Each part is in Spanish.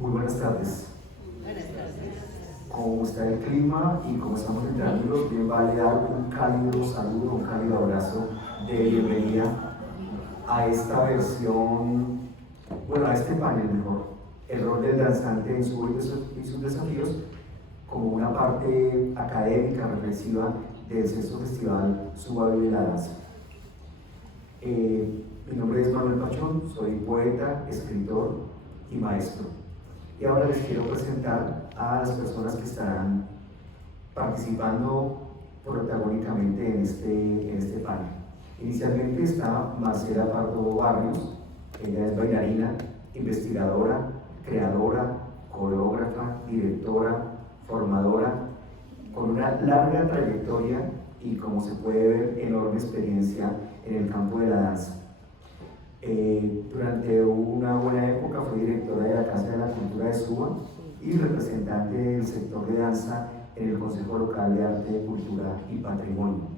Muy buenas tardes. Buenas tardes. ¿Cómo está el clima y cómo estamos entrando? Bien, vale dar un cálido saludo, un cálido abrazo de bienvenida a esta versión, bueno, a este panel mejor, el rol del danzante en su vida y sus desafíos, como una parte académica, reflexiva del sexto festival Suba Vive la Danza. Mi nombre es Manuel Pachón, soy poeta, escritor y maestro. Y ahora les quiero presentar a las personas que estarán participando protagónicamente en este panel. Inicialmente está Marcela Pardo Barrios. Ella es bailarina, investigadora, creadora, coreógrafa, directora, formadora, con una larga trayectoria y, como se puede ver, enorme experiencia en el campo de la danza. Durante una buena época fue directora de la Casa de la Cultura de Suba y representante del sector de danza en el Consejo Local de Arte, Cultura y Patrimonio.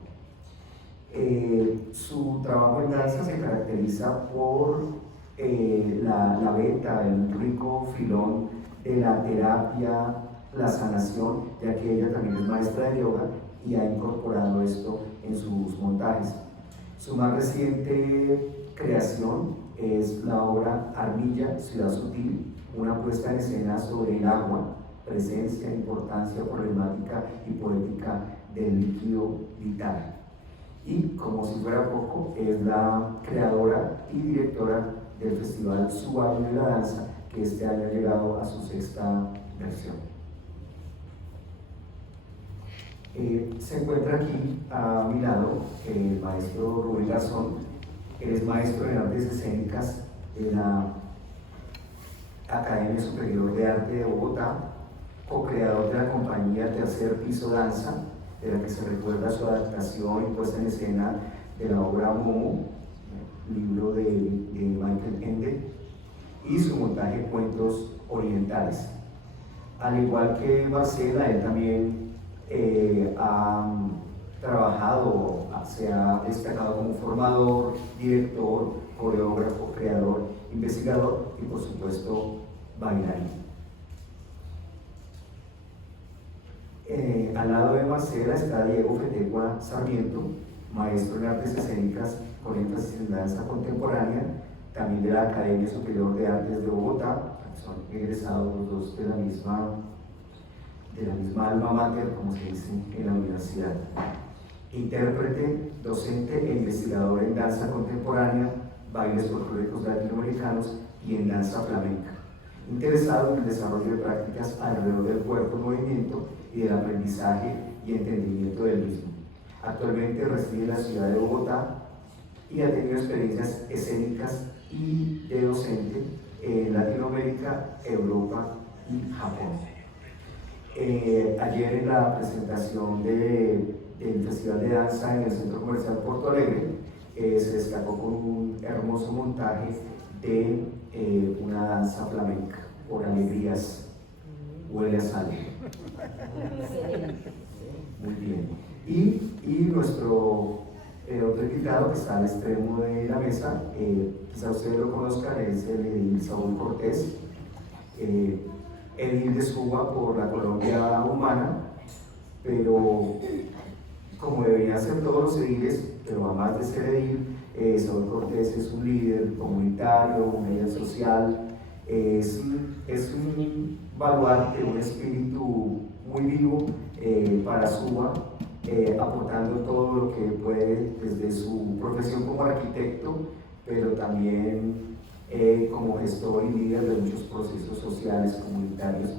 Su trabajo en danza se caracteriza por la beta, el rico filón de la terapia, la sanación, ya que ella también es maestra de yoga y ha incorporado esto en sus montajes. Su más reciente creación es la obra Armilla, Ciudad Sutil, una puesta en escena sobre el agua, presencia, importancia, problemática y poética del líquido vital. Y, como si fuera poco, es la creadora y directora del Festival Suba Vive la Danza, que este año ha llegado a su sexta versión. Se encuentra aquí a mi lado el maestro Rubén Garzón. Él es maestro en artes escénicas de la Academia Superior de Arte de Bogotá, co-creador de la compañía Tercer Piso Danza, de la que se recuerda su adaptación y puesta en escena de la obra Momo, libro de Michael Ende, y su montaje Cuentos Orientales. Al igual que Marcela, él también ha trabajado, se ha destacado como formador, director, coreógrafo, creador, investigador y, por supuesto, bailarín. Al lado de Marcela está Diego Fetegua Sarmiento, maestro en artes escénicas con énfasis en danza contemporánea, también de la Academia Superior de Artes de Bogotá. Son egresados los dos de la misma alma mater, como se dice en la universidad. Intérprete, docente e investigador en danza contemporánea, bailes folclóricos latinoamericanos y en danza flamenca. Interesado en el desarrollo de prácticas alrededor del cuerpo en movimiento y del aprendizaje y entendimiento del mismo. Actualmente reside en la ciudad de Bogotá y ha tenido experiencias escénicas y de docente en Latinoamérica, Europa y Japón. Ayer, en la presentación del Festival de Danza en el Centro Comercial Porto Alegre, se destacó con un hermoso montaje de una danza flamenca, por alegrías, huele a sal. Muy bien. Y nuestro otro invitado, que está al extremo de la mesa, quizá ustedes lo conozcan, es el edil Saúl Cortés, edil de Suba por la Colombia Humana, pero como deberían ser todos los ediles, pero además de ser edil, Saúl Cortés es un líder comunitario, un líder social, es un baluarte, un espíritu muy vivo para Suba, aportando todo lo que puede desde su profesión como arquitecto, pero también como gestor y líder de muchos procesos sociales, comunitarios,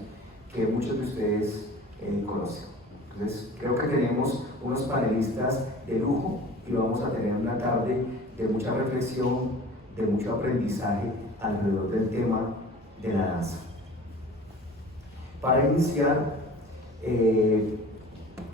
que muchos de ustedes conocen. Entonces, creo que tenemos unos panelistas de lujo y vamos a tener una tarde de mucha reflexión, de mucho aprendizaje alrededor del tema de la danza. Para iniciar,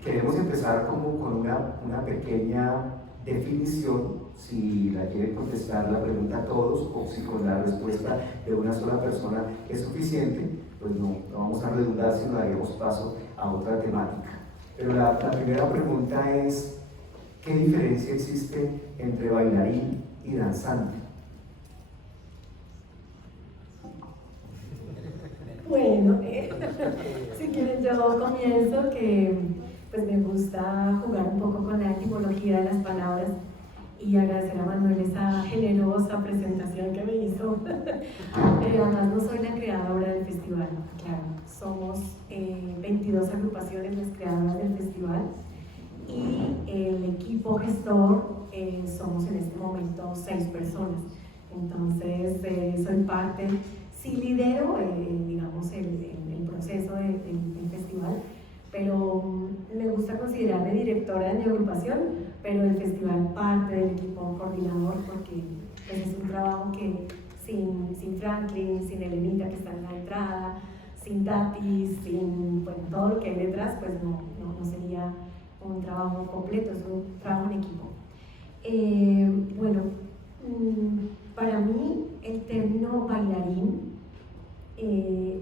queremos empezar como con una pequeña definición, si la quieren contestar la pregunta a todos o si con la respuesta de una sola persona es suficiente, pues no vamos a redundar, sino daremos paso a otra temática. Pero la primera pregunta es: ¿qué diferencia existe entre bailarín y danzante? Si quieren yo comienzo, que pues me gusta jugar un poco con la etimología de las palabras y agradecer a Manuel esa generosa presentación que me hizo. Además no soy la creadora del festival, claro, somos 22 agrupaciones las creadoras del festival y el equipo gestor somos en este momento 6 personas. Entonces soy parte, sí lidero digamos el proceso del festival, pero me gusta considerarme directora de mi agrupación, pero el festival parte del equipo coordinador porque pues, es un trabajo que sin Franklin, sin Elenita que está en la entrada, sin Tati, sin bueno, todo lo que hay detrás, pues no sería un trabajo completo, es un trabajo en equipo. Bueno, para mí el término bailarín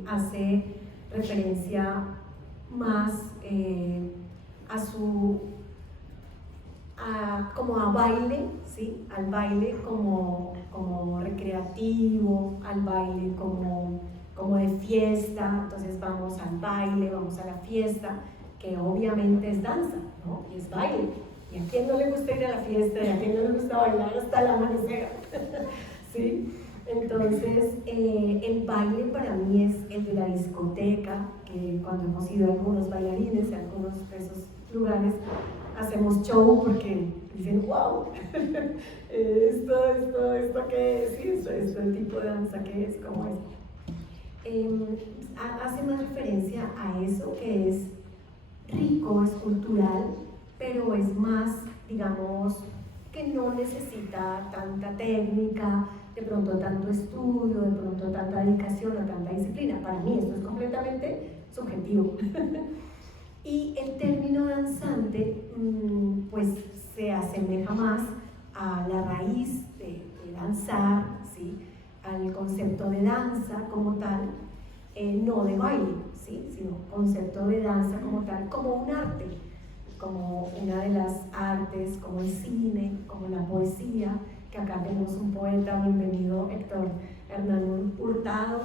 hace referencia más como a baile, ¿sí? Al baile como recreativo, al baile como de fiesta. Entonces vamos al baile, vamos a la fiesta, que obviamente es danza, ¿no? Y es baile. ¿Y a quién no le gusta ir a la fiesta? ¿Y a quién no le gusta bailar hasta el amanecer? ¿Sí? Entonces, el baile para mí es el de la discoteca, que cuando hemos ido a algunos bailarines, a algunos de esos lugares, hacemos show porque dicen, wow, esto qué es, sí, esto el tipo de danza que es, como es. Hace más referencia a eso que es rico, es cultural, pero es más, digamos, que no necesita tanta técnica, de pronto tanto estudio, de pronto tanta dedicación o tanta disciplina. Para mí esto es completamente subjetivo. Y el término danzante, pues se asemeja más a la raíz de danzar, ¿sí? Al concepto de danza como tal, no de baile, ¿sí? Sino concepto de danza como tal, como un arte, como una de las artes, como el cine, como la poesía, que acá tenemos un poeta, bienvenido Héctor Hernán Hurtado,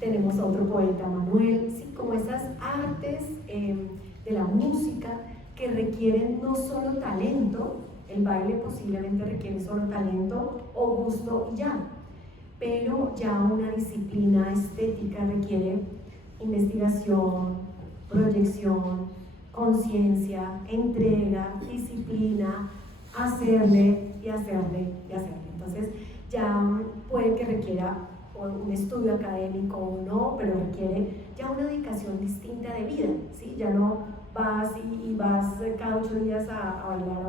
tenemos otro poeta, Manuel, ¿sí? Como esas artes de la música que requieren no solo talento, el baile posiblemente requiere solo talento o gusto y ya, pero ya una disciplina estética requiere investigación, proyección, conciencia, entrega, disciplina, hacerle y hacerle y hacerle. Entonces ya puede que requiera un estudio académico o no, pero requiere ya una dedicación distinta de vida, ¿sí? Ya no vas y vas cada 8 días a bailar a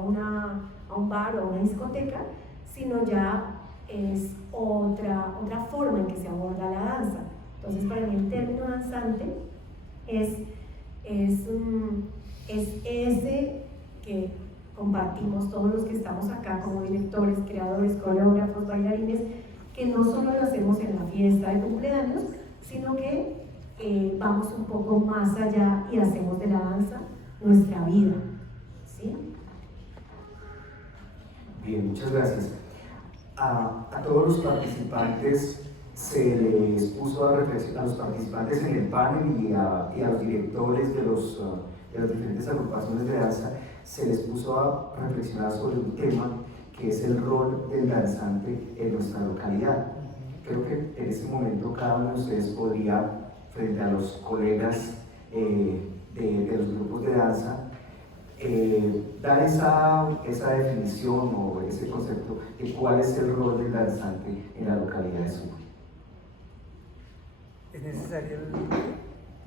un bar o a una discoteca, sino ya es otra forma en que se aborda la danza. Entonces para mí el término danzante es ese que compartimos todos los que estamos acá como directores, creadores, coreógrafos, bailarines, que no solo lo hacemos en la fiesta de cumpleaños, sino que vamos un poco más allá y hacemos de la danza nuestra vida, ¿sí? Bien, muchas gracias. A todos los participantes se les puso a reflexionar, a los participantes en el panel y a los directores de las diferentes agrupaciones de danza, se les puso a reflexionar sobre un tema que es el rol del danzante en nuestra localidad. Creo que en ese momento cada uno de ustedes podría, frente a los colegas de los grupos de danza, dar esa definición o ese concepto de cuál es el rol del danzante en la localidad de Sucre. ¿Es necesario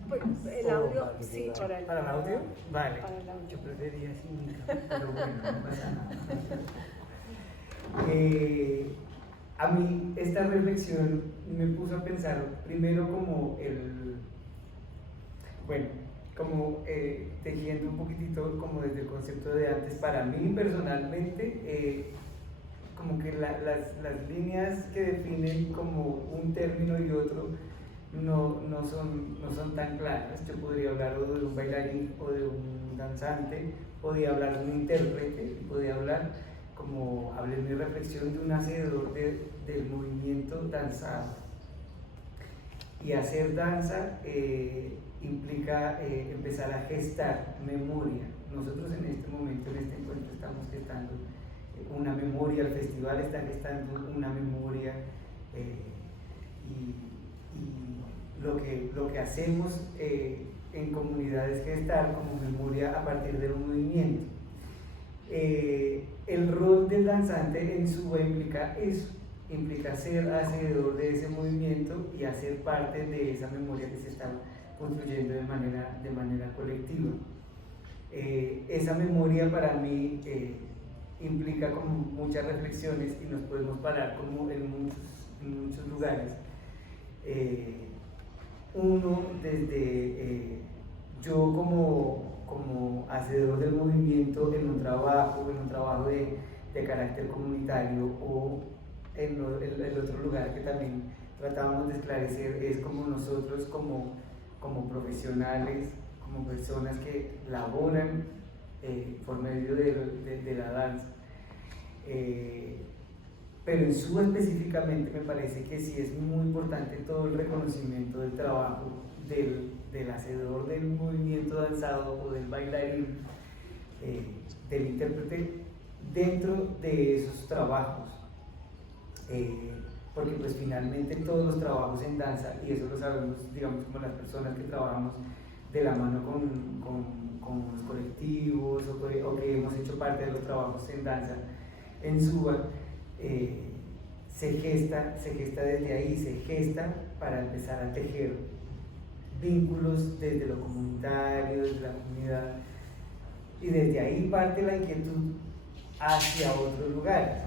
Pues el audio, sí, para el audio? Vale, para el audio. yo prefería sin micrófono, pero bueno, no pasa nada. A mí esta reflexión me puso a pensar primero tejiendo un poquitito como desde el concepto de antes. Para mí personalmente, como que las líneas que definen como un término y otro no son tan claras. Yo podría hablar o de un bailarín o de un danzante, podría hablar de un intérprete, podría hablar, como hablé en mi reflexión, de un hacedor del movimiento danzado. Y hacer danza implica empezar a gestar memoria. Nosotros en este momento, en este encuentro, estamos gestando una memoria, el festival está gestando una memoria, y lo que hacemos en comunidad es gestar como memoria a partir de un movimiento. El rol del danzante en Suba implica eso, implica ser hacedor de ese movimiento y hacer parte de esa memoria que se está construyendo de manera colectiva. Esa memoria para mí implica como muchas reflexiones y nos podemos parar como en muchos lugares. Uno, desde yo como hacedor del movimiento en un trabajo de carácter comunitario, o en el otro lugar que también tratábamos de esclarecer es como nosotros como profesionales, como personas que laboran por medio de la danza. Pero en Suba específicamente me parece que sí es muy importante todo el reconocimiento del trabajo del hacedor del movimiento danzado o del bailarín, del intérprete dentro de esos trabajos. Porque pues finalmente todos los trabajos en danza, y eso lo sabemos, digamos, como las personas que trabajamos de la mano con los colectivos o que hemos hecho parte de los trabajos en danza en Suba, se gesta desde ahí, se gesta para empezar a tejer vínculos desde lo comunitario, desde la comunidad, y desde ahí parte la inquietud hacia otros lugares.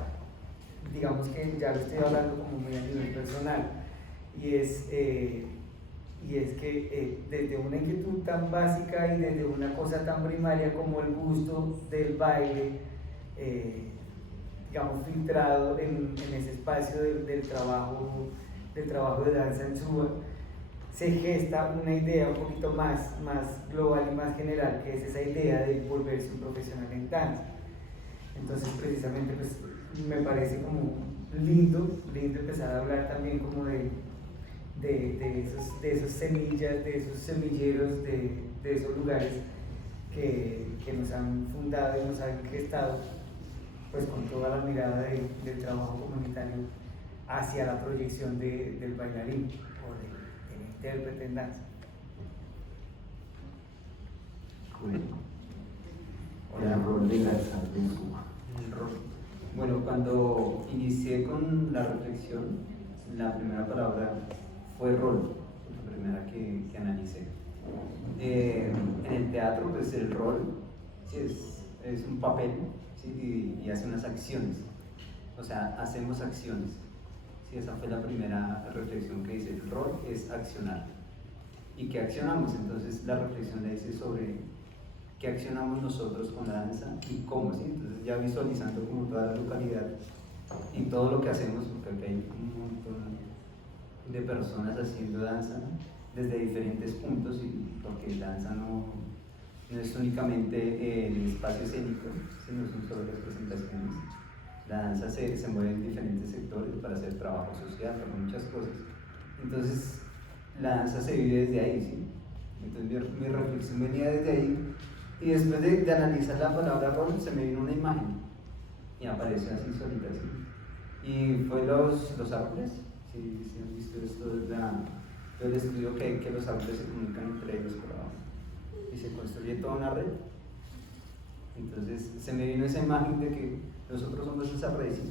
Digamos que ya lo estoy hablando como muy a nivel personal, y es que desde una inquietud tan básica y desde una cosa tan primaria como el gusto del baile, digamos, filtrado en ese espacio del trabajo de danza en Suba, se gesta una idea un poquito más global y más general, que es esa idea de volverse un profesional en danza. Entonces, precisamente, pues, me parece como lindo empezar a hablar también como de esas semillas, de esos semilleros, de esos lugares que nos han fundado y nos han gestado, pues con toda la mirada del trabajo comunitario hacia la proyección del bailarín o del intérprete en danza. El rol de danzante en Suba. El rol. Bueno, cuando inicié con la reflexión, la primera palabra fue rol, la primera que analicé. En el teatro, pues el rol sí, es un papel, ¿sí? y hace unas acciones, o sea, hacemos acciones. Sí, esa fue la primera reflexión que hice. El rol es accionar. ¿Y qué accionamos? Entonces la reflexión la hice sobre qué accionamos nosotros con la danza y cómo, ¿sí? Entonces ya visualizando como toda la localidad y todo lo que hacemos, porque aquí hay un montón de personas haciendo danza, ¿no? Desde diferentes puntos, y porque la danza no es únicamente el espacio escénico, sino son solo las presentaciones. La danza se mueve en diferentes sectores para hacer trabajo social, para muchas cosas. Entonces la danza se vive desde ahí, ¿sí? Entonces mi reflexión venía desde ahí. Y después de analizar la palabra rol, se me vino una imagen y apareció así solita, ¿sí? Y fue los árboles. Si han visto esto, es el estudio que los árboles se comunican entre ellos por abajo y se construye toda una red. Entonces se me vino esa imagen de que nosotros somos esas redes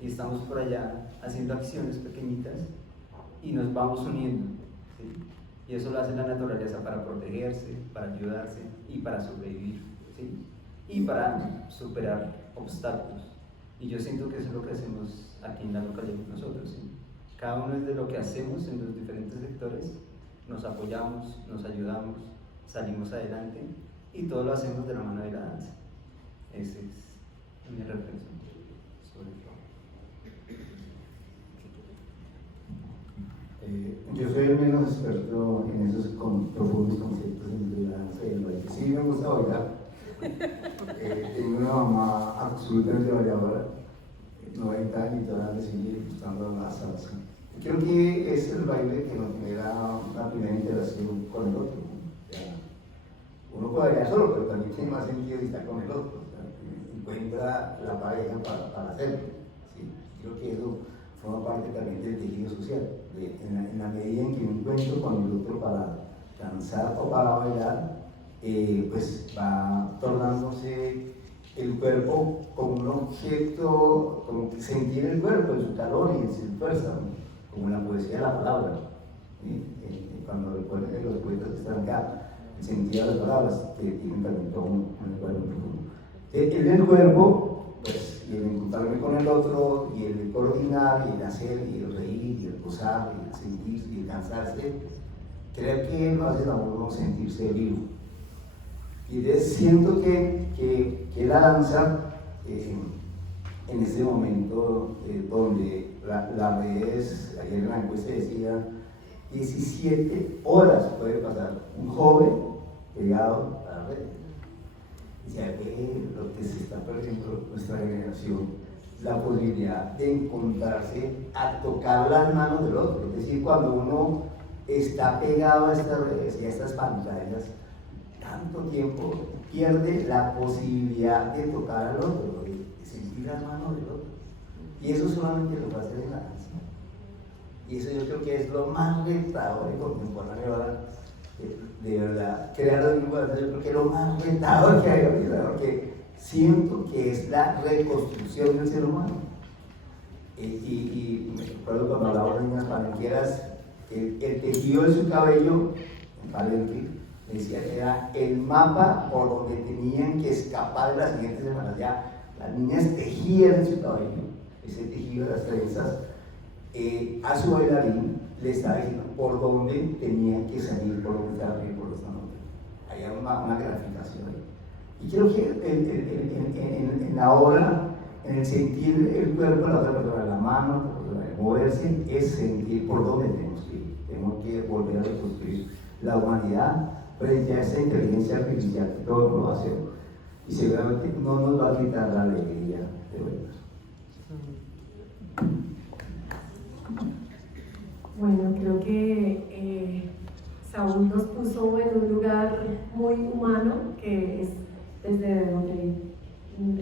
y estamos por allá haciendo acciones pequeñitas y nos vamos uniendo, ¿sí? Y eso lo hace la naturaleza para protegerse, para ayudarse y para sobrevivir, ¿sí? Y para superar obstáculos. Y yo siento que eso es lo que hacemos aquí en la localidad nosotros, ¿sí? Cada uno es de lo que hacemos en los diferentes sectores, nos apoyamos, nos ayudamos, salimos adelante y todo lo hacemos de la mano de la danza. Esa es mi reflexión sobre todo. Yo soy el menos experto en esos profundos conceptos de la danza y el baile. Sí, me gusta bailar. Tengo una mamá absolutamente bailadora, 90 años, y todavía me sigue gustando la salsa. Creo que es el baile que nos genera la primera interacción con el otro. O sea, uno puede bailar solo, pero también tiene más sentido si está con el otro. O sea, que encuentra la pareja para hacerlo. ¿Sí? Creo que eso forma parte también del tejido social. En la medida en que me encuentro con el otro para danzar o para bailar, pues va tornándose el cuerpo como un objeto, como que sentir el cuerpo en su calor y en su fuerza, ¿no? Como la poesía de la palabra. ¿Sí? Cuando recuerden que los poetas que están acá, el sentido de las palabras, que tienen también todo un lenguaje muy profundo. El cuerpo, pues, y el encontrarme con el otro, y el coordinar, y el hacer, y el reír, y el gozar, y el sentir, y el cansarse, creo que lo hace a uno sentirse vivo. Y entonces siento que la danza, en este momento donde las redes, ayer en la encuesta decía, 17 horas puede pasar un joven pegado a la red. Y ya ve lo que se está perdiendo nuestra generación, la posibilidad de encontrarse a tocar las manos del otro. Es decir, cuando uno está pegado a estas redes y a estas pantallas, tanto tiempo pierde la posibilidad de tocar al otro, de sentir las manos del otro. Y eso solamente lo va a hacer en la danza. Y eso yo creo que es lo más retador y contemporáneo ahora, de verdad. Crear los lenguajes, yo creo que es lo más retador que hay ahorita, porque siento que es la reconstrucción del ser humano. Y me acuerdo cuando hablaba de unas palenqueras, el tejido de su cabello, en Palenque, decía que era el mapa por donde tenían que escapar las siguientes semanas. Ya las niñas tejían en su cabello, ese tejido de las trenzas, a su bailarín le estaba diciendo por dónde tenían que salir, por dónde estaba bien, por dónde estaba bien. Había una graficación ahí. Y creo que en la obra, en el sentir el cuerpo de la otra persona, la mano, el moverse, es sentir por dónde tenemos que ir. Tenemos que volver a reconstruir la humanidad frente a esta inteligencia artificial que todo lo va a hacer, y seguramente no nos va a quitar la alegría de vernos. Bueno, creo que Saúl nos puso en un lugar muy humano, que es desde donde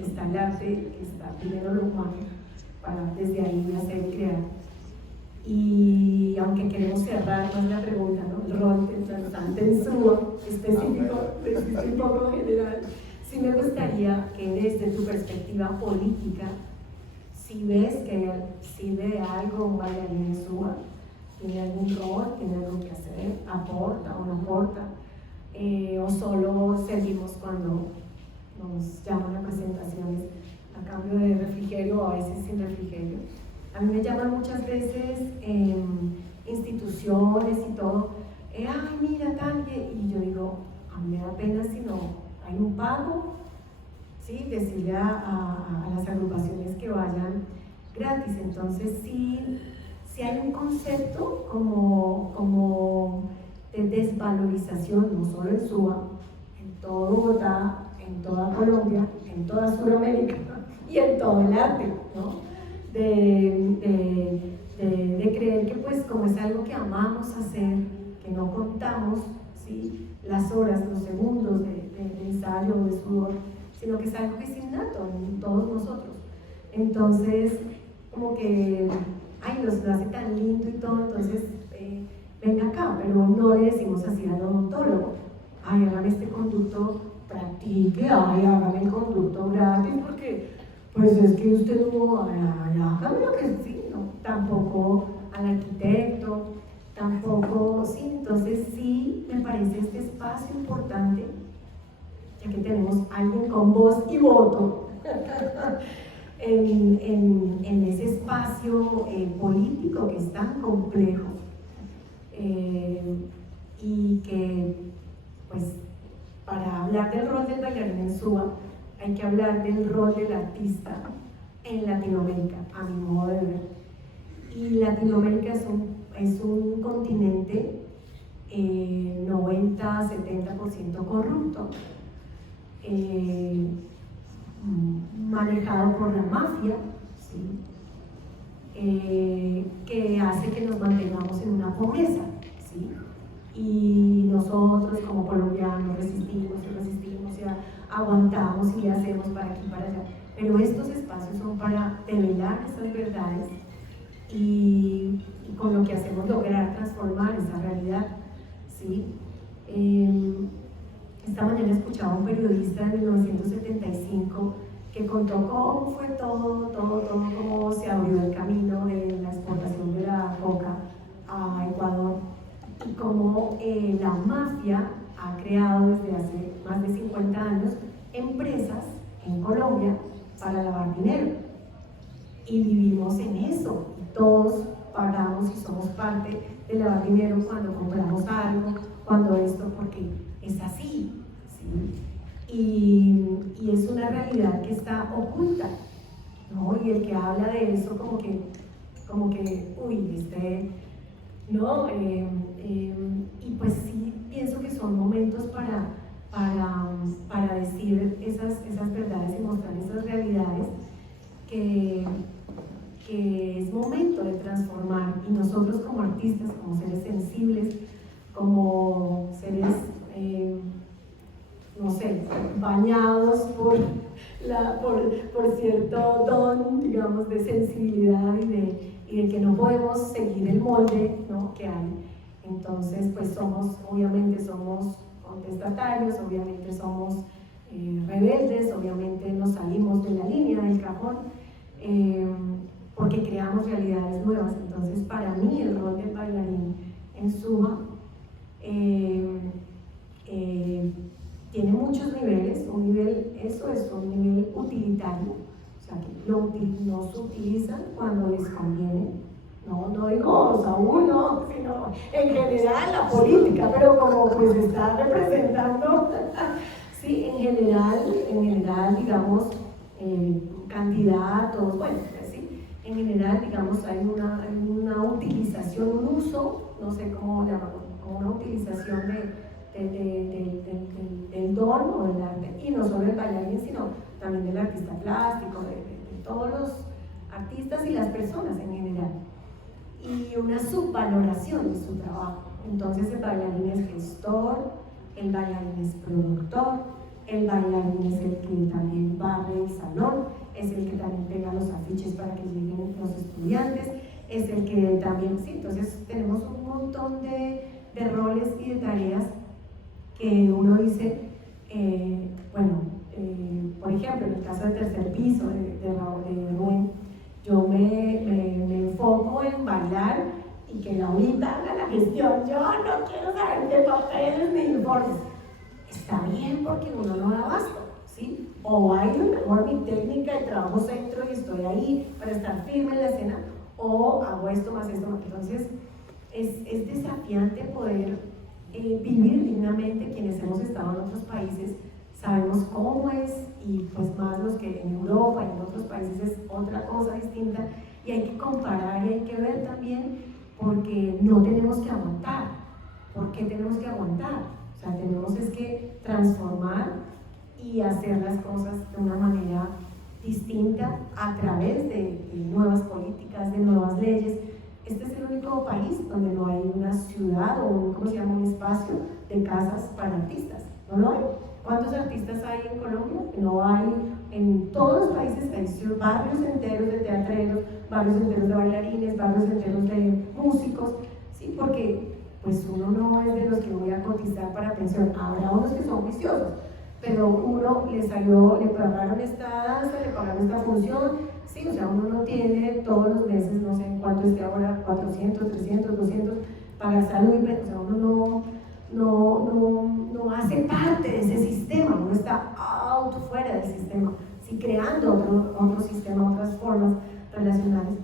está el arte, que está primero lo humano, para desde ahí hacer y crear. Y aunque queremos cerrar más la pregunta, ¿no? El rol del danzante en SUA, específico, un poco general, sí me gustaría que desde tu perspectiva política, si ves que sirve de algo un bailarín en SUA, tiene algún rol, tiene algo que hacer, aporta o no aporta, o solo servimos cuando nos llaman a presentaciones a cambio de refrigerio o a veces sin refrigerio. A mí me llaman muchas veces instituciones y todo, ay mira tal, y yo digo, a mí me da pena si no hay un pago, ¿sí? Decirle a las agrupaciones que vayan gratis. Entonces sí hay un concepto como de desvalorización, no solo en SUA, en todo Bogotá, en toda Colombia, en toda Sudamérica y en todo el arte, ¿no? De creer que pues como es algo que amamos hacer, que no contamos, ¿sí? Las horas, los segundos de ensayo o de sudor, sino que es algo que es innato en todos nosotros. Entonces, como que, ay, nos lo hace tan lindo y todo, entonces venga acá, pero no le decimos así al odontólogo, ay, hágame este conducto, practique, ay, hágame el conducto gratis, porque pues es que usted no, hágame lo que sí, no, tampoco al arquitecto, tampoco, sí, entonces sí me parece este espacio importante, ya que tenemos alguien con voz y voto en ese espacio político que es tan complejo, y que pues para hablar del rol del bailarín en SUA hay que hablar del rol del artista en Latinoamérica, a mi modo de ver. Y Latinoamérica es un continente 90-70% corrupto, manejado por la mafia, ¿sí? Que hace que nos una pobreza, ¿sí? Y nosotros como colombianos resistimos y aguantamos y le hacemos para aquí y para allá. Pero estos espacios son para develar esas verdades y con lo que hacemos lograr transformar esa realidad, ¿sí? Esta mañana escuchaba a un periodista de 1975 que contó cómo fue todo, cómo se abrió el camino de la exportación de la coca a Ecuador y cómo la mafia ha creado desde hace más de 50 años empresas en Colombia para lavar dinero. Y vivimos en eso, y todos pagamos y somos parte de lavar dinero cuando compramos algo, cuando esto, porque es así, ¿sí? Y es una realidad que está oculta, ¿no? Y el que habla de eso como que uy, ¿no? Y pues sí, pienso que son momentos para decir esas verdades y mostrar esas realidades que es momento de transformar, y nosotros como artistas, como seres sensibles, como seres, no sé, bañados por cierto don, digamos, de sensibilidad y de que no podemos seguir el molde, ¿no?, que hay. Entonces, pues obviamente somos contestatarios, obviamente somos rebeldes, obviamente nos salimos de la línea, del cajón, porque creamos realidades nuevas. Entonces, para mí, el rol del bailarín en Suba tiene muchos niveles. Eso es un nivel utilitario, o sea, que nos utilizan cuando les conviene. No digo Saúl, no, sino en general la política, pero como pues está representando, sí, en general, digamos, candidatos, bueno, sí, en general, digamos, hay una utilización, un uso, no sé cómo llamarlo, como una utilización del don o del arte, y no solo del bailarín, sino también del artista plástico, de todos los artistas y las personas en general, y una subvaloración de su trabajo. Entonces el bailarín es gestor, el bailarín es productor, el bailarín es el que también barre el salón, es el que también pega los afiches para que lleguen los estudiantes, es el que también, sí, entonces tenemos un montón de roles y de tareas que uno dice, por ejemplo, en el caso del tercer piso de Rubén, yo me enfoco en bailar y que Laurita haga la gestión. Yo no quiero saber de papeles ni informes. Está bien porque uno no da abasto, ¿sí? O bailo mejor mi técnica y trabajo centro y estoy ahí para estar firme en la escena, o hago esto más esto más. Entonces, es desafiante poder vivir dignamente. Quienes hemos estado en otros países sabemos cómo es, y pues más los que en Europa y en otros países es otra cosa distinta, y hay que comparar y hay que ver también, porque no tenemos que aguantar. ¿Por qué tenemos que aguantar? O sea, tenemos es que transformar y hacer las cosas de una manera distinta a través de nuevas políticas, de nuevas leyes. Este es el único país donde no hay una ciudad o un espacio de casas para artistas. ¿No lo hay? ¿Cuántos artistas hay en Colombia? No hay. En todos los países hay barrios enteros de teatreros, barrios enteros de bailarines, barrios enteros de músicos, ¿sí? Porque pues uno no es de los que voy a cotizar para pensión. Habrá unos que son juiciosos, pero uno le pagaron esta danza, le pagaron esta función, sí, o sea, uno no tiene todos los meses, no sé en cuánto esté ahora, 400, 300, 200 para salud, o sea, uno no hace parte de ese sistema, uno está fuera del sistema, sí, creando otro sistema, otras formas relacionales.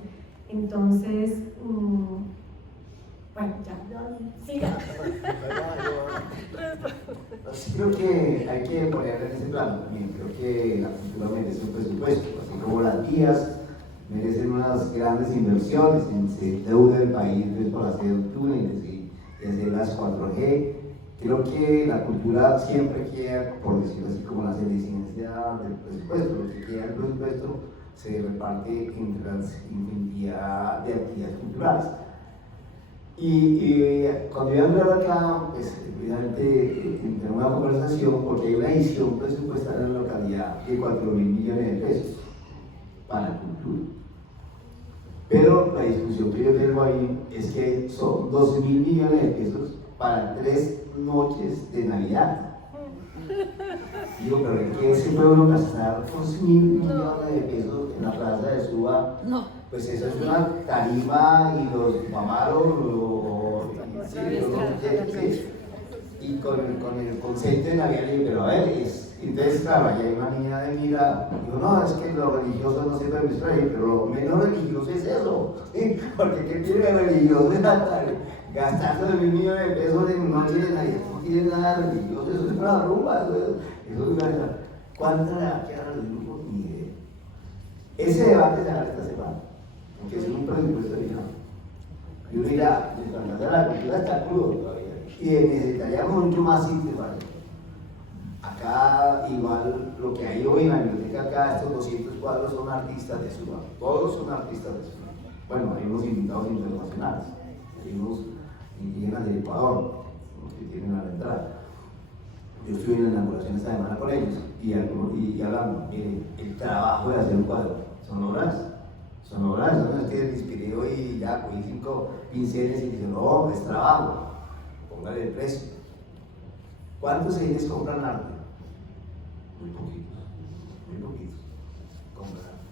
Entonces, bueno, ya, siga. Creo que hay que poner en ese plano también. Creo que la cultura merece un presupuesto, así como las vías merecen unas grandes inversiones en se deuda del país por hacer túneles y hacer las 4G. Creo que la cultura siempre queda, por decirlo así, como la cenicienta del presupuesto. Lo que queda del presupuesto se reparte entre las infinidad de actividades culturales. Y cuando yo entré acá, pues evidentemente entré en una conversación porque hay una edición presupuestaria en la localidad de 4.000 millones de pesos para la cultura. Pero la discusión que yo tengo ahí es que son 2.000 millones de pesos para 3 noches de Navidad. Digo, pero ¿en qué se puede uno gastar 2.000 millones de pesos en la plaza de Suba? No. Pues eso es una tarima y los mamaros, y con el concepto de Navidad, pero a ver, entonces claro, allá hay una niña de mira, digo, no, es que lo religioso no sirve de distraer, pero lo menos religioso es eso, ¿sí? Porque ¿qué tiene de religioso gastarse 2.000 millones de pesos en noche de Navidad? No tiene nada de religioso, eso es una rumba, eso es una... ¿Cuánta le va a quedar al grupo? Ni idea. Ese debate se hará esta semana, porque es un presupuesto original. Y uno dirá, la cultura está crudo todavía, y necesitaríamos mucho más sitios para eso. Acá, igual, lo que hay hoy en la biblioteca, acá, estos 200 cuadros son artistas de Suba, todos son artistas de Suba. Bueno, hay unos invitados internacionales, hay unos indígenas del Ecuador, que tienen a la entrada. Yo estuve en la inauguración esta semana con ellos y hablando, miren, el trabajo de hacer un cuadro son obras, no es que me inspiré hoy y ya cogí 5 pinceles y dije, no, es trabajo, póngale el precio. ¿Cuántos ellos compran arte? Muy poquitos compran arte.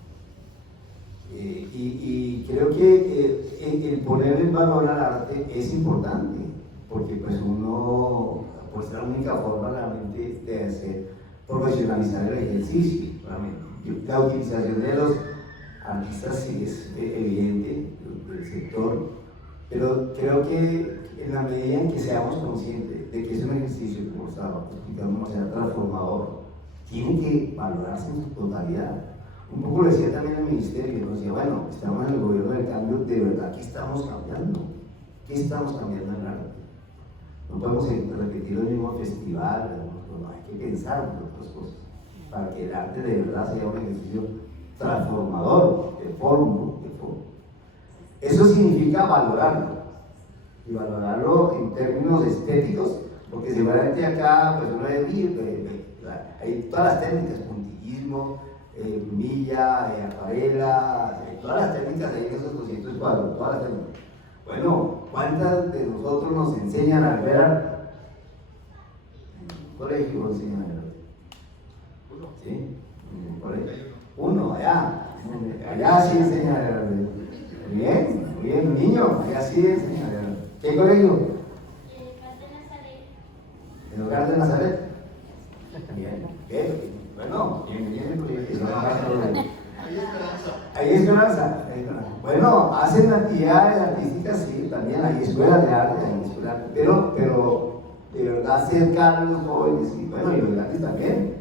Y creo que el poner en valor al arte es importante, porque pues pues es la única forma realmente de hacer profesionalizar el ejercicio, realmente. La utilización de los artistas sí es evidente del sector, pero creo que en la medida en que seamos conscientes de que es un ejercicio, como estaba explicando, transformador, tiene que valorarse en su totalidad. Un poco lo decía también el ministerio, nos decía, bueno, estamos en el gobierno del cambio, de verdad, ¿qué estamos cambiando? ¿Qué estamos cambiando en el arte? No podemos repetir el mismo festival, hay que pensar en otras cosas, para que el arte de verdad sea un ejercicio transformador, de forma. Eso significa valorarlo, y valorarlo en términos estéticos, porque seguramente acá, pues uno hay todas las técnicas, puntillismo, milla, acuarela, todas las técnicas ahí en esos 200 cuadros, todas las técnicas. Bueno, ¿cuántas de nosotros nos enseñan a ver arte? En el colegio nos enseñan a ver arte. ¿Sí? En el colegio. Uno, allá sí enseñan a ver arte. Muy bien, un niño, allá sí enseñan a ver arte. ¿Qué colegio? El Hogar de Nazaret. Bien, bueno, bienvenido. Hay esperanza. Bueno, hacen actividades artísticas, sí, también hay escuelas de arte, pero de verdad cercar a los jóvenes, y bueno, y los grandes también.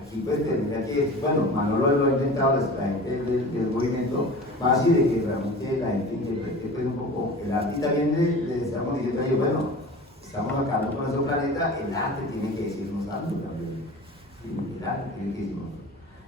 Aquí pues tendría que, bueno, Manolo lo ha intentado, la gente del movimiento, más y de que realmente la gente interprete pues un poco el arte, y también le estamos diciendo a ellos, bueno, estamos acá con nuestro planeta, el arte tiene que decirnos algo también, el arte tiene que decirnos algo.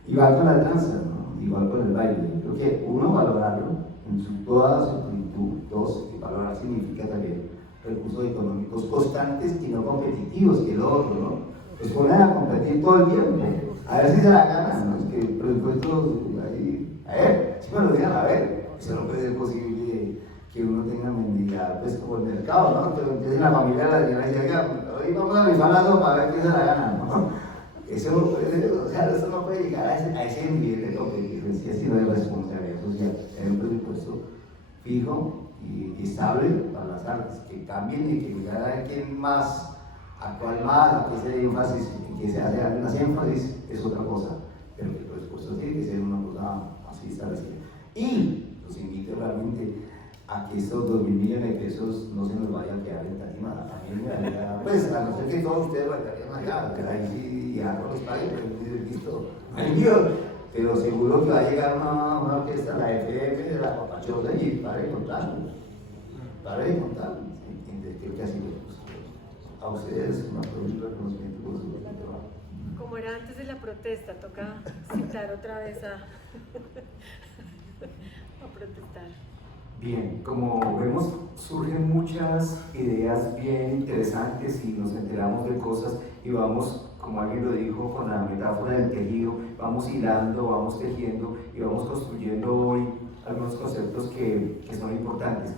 Igual con las danzas, ¿no? Igual con el baile. Creo que uno, valorarlo en toda su plenitud. Dos, que valorar significa también recursos económicos constantes y no competitivos, que el otro, ¿no? Pues ponen a competir todo el tiempo, a ver si se la ganan, ¿no? Es que el presupuesto ahí, a ver, si me lo digan, a ver, eso no puede ser posible que uno tenga mendicidad, pues como el mercado, ¿no? Entonces en la familia de la señora dice, hoy vamos a rifar la sopa, a ver quién se la gana, ¿no? Eso no puede llegar a ese nivel de competencia, sino de responsabilidad social. Hay un presupuesto fijo y estable para las artes, que cambien y que cada quien más, a cuál más, a qué se dé énfasis, en que se hace algunas énfasis, es otra cosa, pero que el presupuesto tiene que ser una cosa así establecida. Y los invito realmente a que estos 2.000 millones de pesos no se nos vayan a quedar en Tatimada. Pues a no ser que todos ustedes vayan allá, que ahí sí ya no les paguen, pero listo, hay lío. Pero seguro que va a llegar una orquesta, la FM de la Papachota, y para de contar. Creo que así a ustedes un reconocimiento por su trabajo. Como era antes de la protesta, toca citar otra vez a protestar. Bien, como vemos, surgen muchas ideas bien interesantes y nos enteramos de cosas y vamos, como alguien lo dijo con la metáfora del tejido, vamos hilando, vamos tejiendo y vamos construyendo hoy algunos conceptos que son importantes.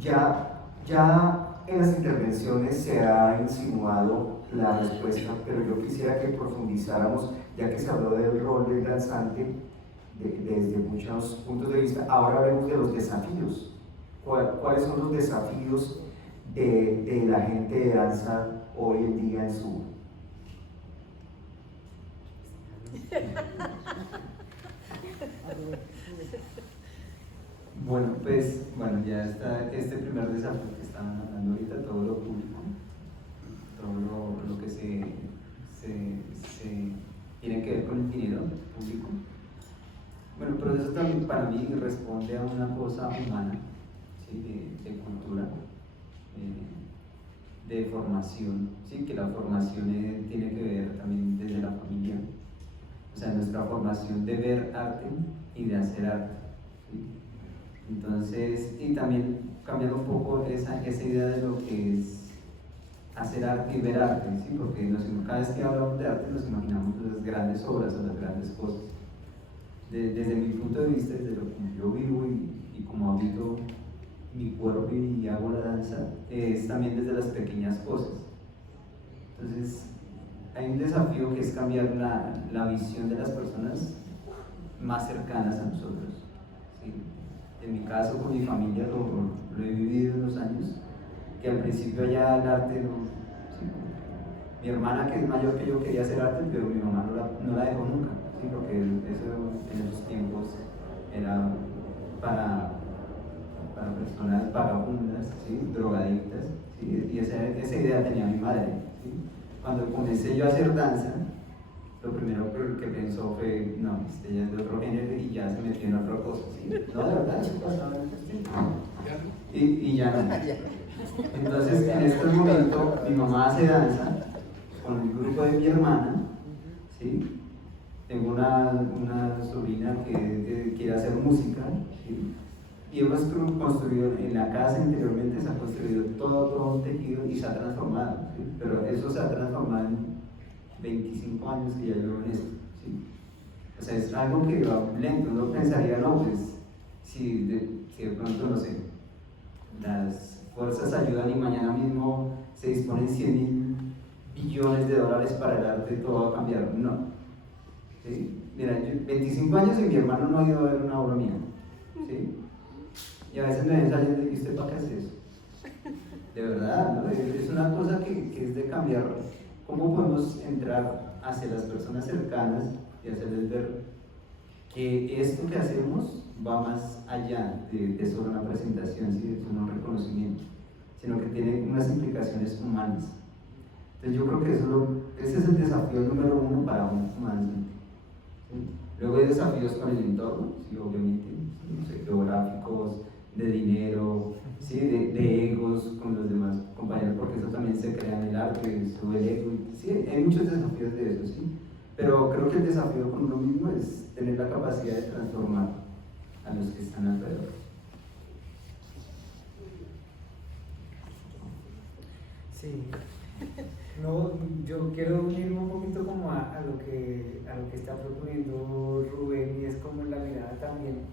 Ya en las intervenciones se ha insinuado la respuesta, pero yo quisiera que profundizáramos, ya que se habló del rol del danzante desde muchos puntos de vista. Ahora hablemos de los desafíos. ¿Cuáles son los desafíos de la gente de danza hoy en día en su... Bueno, pues ya está este primer desafío que estaban hablando ahorita, todo lo público, todo lo que se tiene que ver con el dinero público. Bueno, pero eso también para mí responde a una cosa humana, ¿sí? de cultura, de formación, ¿sí? Que la formación tiene que ver también desde la familia, o sea, nuestra formación de ver arte y de hacer arte, ¿sí? Entonces, y también cambiar un poco esa idea de lo que es hacer arte y ver arte, ¿sí? Porque cada vez que hablamos de arte nos imaginamos las grandes obras o las grandes cosas. Desde mi punto de vista, desde lo que yo vivo y como habito mi cuerpo y hago la danza, es también desde las pequeñas cosas. Entonces, hay un desafío que es cambiar la visión de las personas más cercanas a nosotros, ¿sí? En mi caso, con mi familia, lo he vivido en los años, que al principio ya el arte no, ¿sí? Mi hermana, que es mayor que yo, quería hacer arte, pero mi mamá no la dejó nunca, ¿sí? Porque eso en esos tiempos era para personas vagabundas, ¿sí? Drogadictas, ¿sí? Y esa idea tenía mi madre, ¿sí? Cuando comencé yo a hacer danza, lo primero que pensó fue, no, ya es de otro género y ya se metió en otra cosa, ¿sí? No, de verdad, eso pasaba en esos tiempos. Y ya no. Entonces, en este momento, mi mamá hace danza con el grupo de mi hermana, ¿sí? Tengo una sobrina que quiere hacer música, ¿sí? Y hemos construido, en la casa anteriormente se ha construido todo un tejido y se ha transformado, ¿sí? Pero eso se ha transformado en 25 años que ya llevo en esto, ¿sí? O sea, es algo que va lento. Uno pensaría, no, pues, si de pronto, no sé, las fuerzas ayudan y mañana mismo se disponen 100.000 billones de dólares para el arte, todo va a cambiar. No. ¿Sí? Mira, yo 25 años y mi hermano no ha ido a ver una obra mía, ¿sí? Y a veces me ven saliendo y ¿usted para qué hace eso? De verdad, ¿no? Es una cosa que es de cambiar. ¿Cómo podemos entrar hacia las personas cercanas y hacerles ver que esto que hacemos va más allá de solo una presentación, ¿sí? De solo un reconocimiento, sino que tiene unas implicaciones humanas? Entonces yo creo que ese es el desafío número uno para un danzante, ¿sí? Luego hay desafíos con el entorno, ¿sí? Obviamente, ¿sí? No sé, geográficos, de dinero, ¿sí? de egos con los demás compañeros, porque eso también se crea en el arte, sube el ego, ¿sí? Hay muchos desafíos de eso, ¿sí? Pero creo que el desafío con uno mismo es tener la capacidad de transformar a los que están alrededor. Sí. No, yo quiero unirme un poquito como a lo que está proponiendo Rubén, y es como la mirada también.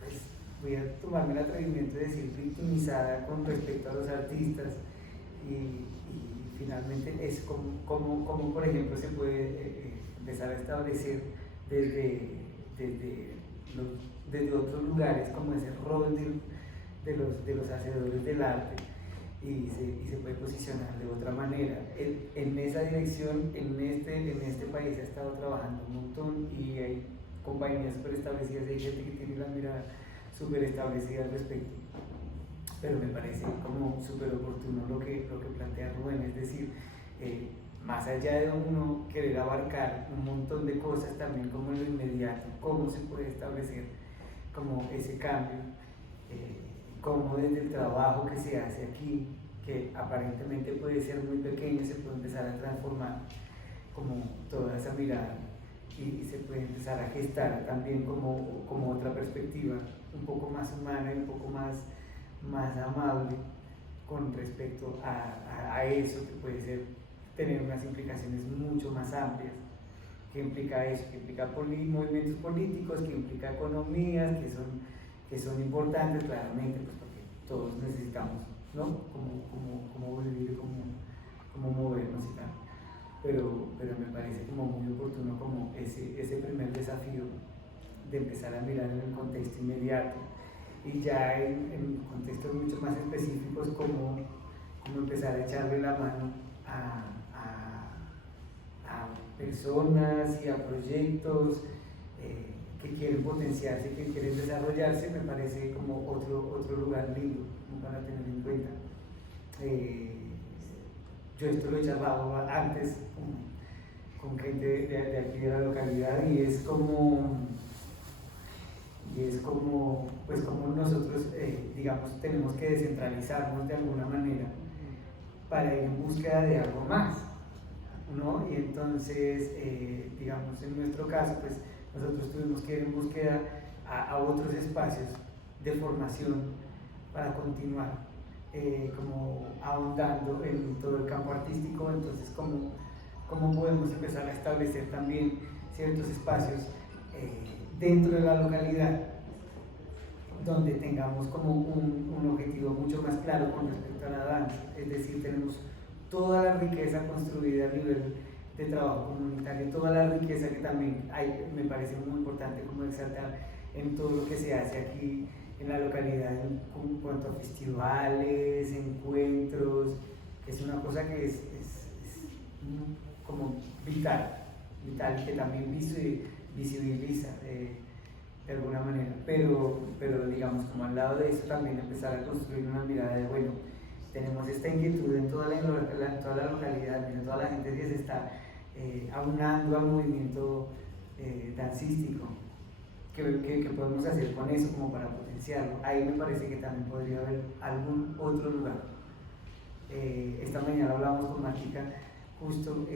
Pues voy a tomarme el atrevimiento de decir victimizada con respecto a los artistas, y finalmente es como por ejemplo se puede empezar a establecer desde otros lugares como ese rol de los hacedores del arte, y se puede posicionar de otra manera. En esa dirección, en este país se ha estado trabajando un montón, y hay compañías súper establecidas, hay gente que tiene la mirada súper establecida al respecto. Pero me parece como súper oportuno lo que plantea Rubén, es decir, más allá de uno querer abarcar un montón de cosas, también como en lo inmediato, cómo se puede establecer como ese cambio, cómo desde el trabajo que se hace aquí, que aparentemente puede ser muy pequeño, se puede empezar a transformar como toda esa mirada, y se puede empezar a gestar también como otra perspectiva un poco más humana y un poco más amable con respecto a eso que puede tener unas implicaciones mucho más amplias, que implica eso, que implica movimientos políticos, que implica economías, que son importantes claramente, pues porque todos necesitamos, ¿no? Como vivir, como movernos y tal. Pero me parece como muy oportuno como ese primer desafío de empezar a mirar en el contexto inmediato y ya en contextos mucho más específicos como empezar a echarle la mano a personas y a proyectos que quieren potenciarse, que quieren desarrollarse. Me parece como otro lugar lindo para tener en cuenta. Yo esto lo he charlado antes con gente de aquí de la localidad y es como pues como nosotros digamos tenemos que descentralizarnos de alguna manera para ir en búsqueda de algo más, ¿no? Y entonces digamos en nuestro caso pues nosotros tuvimos que ir en búsqueda a otros espacios de formación para continuar como ahondando en todo el campo artístico. Entonces cómo podemos empezar a establecer también ciertos espacios dentro de la localidad donde tengamos como un objetivo mucho más claro con respecto a la danza, es decir, tenemos toda la riqueza construida a nivel de trabajo comunitario, toda la riqueza que también me parece muy importante como exaltar en todo lo que se hace aquí en la localidad en cuanto a festivales, encuentros, que es una cosa que es como vital y que también visibiliza de alguna manera, pero digamos como al lado de eso también empezar a construir una mirada de bueno, tenemos esta inquietud en toda la localidad, en toda la gente que se está aunando al movimiento dancístico. ¿Qué podemos hacer con eso como para potenciarlo? Ahí me parece que también podría haber algún otro lugar. Esta mañana hablábamos con Mágica justo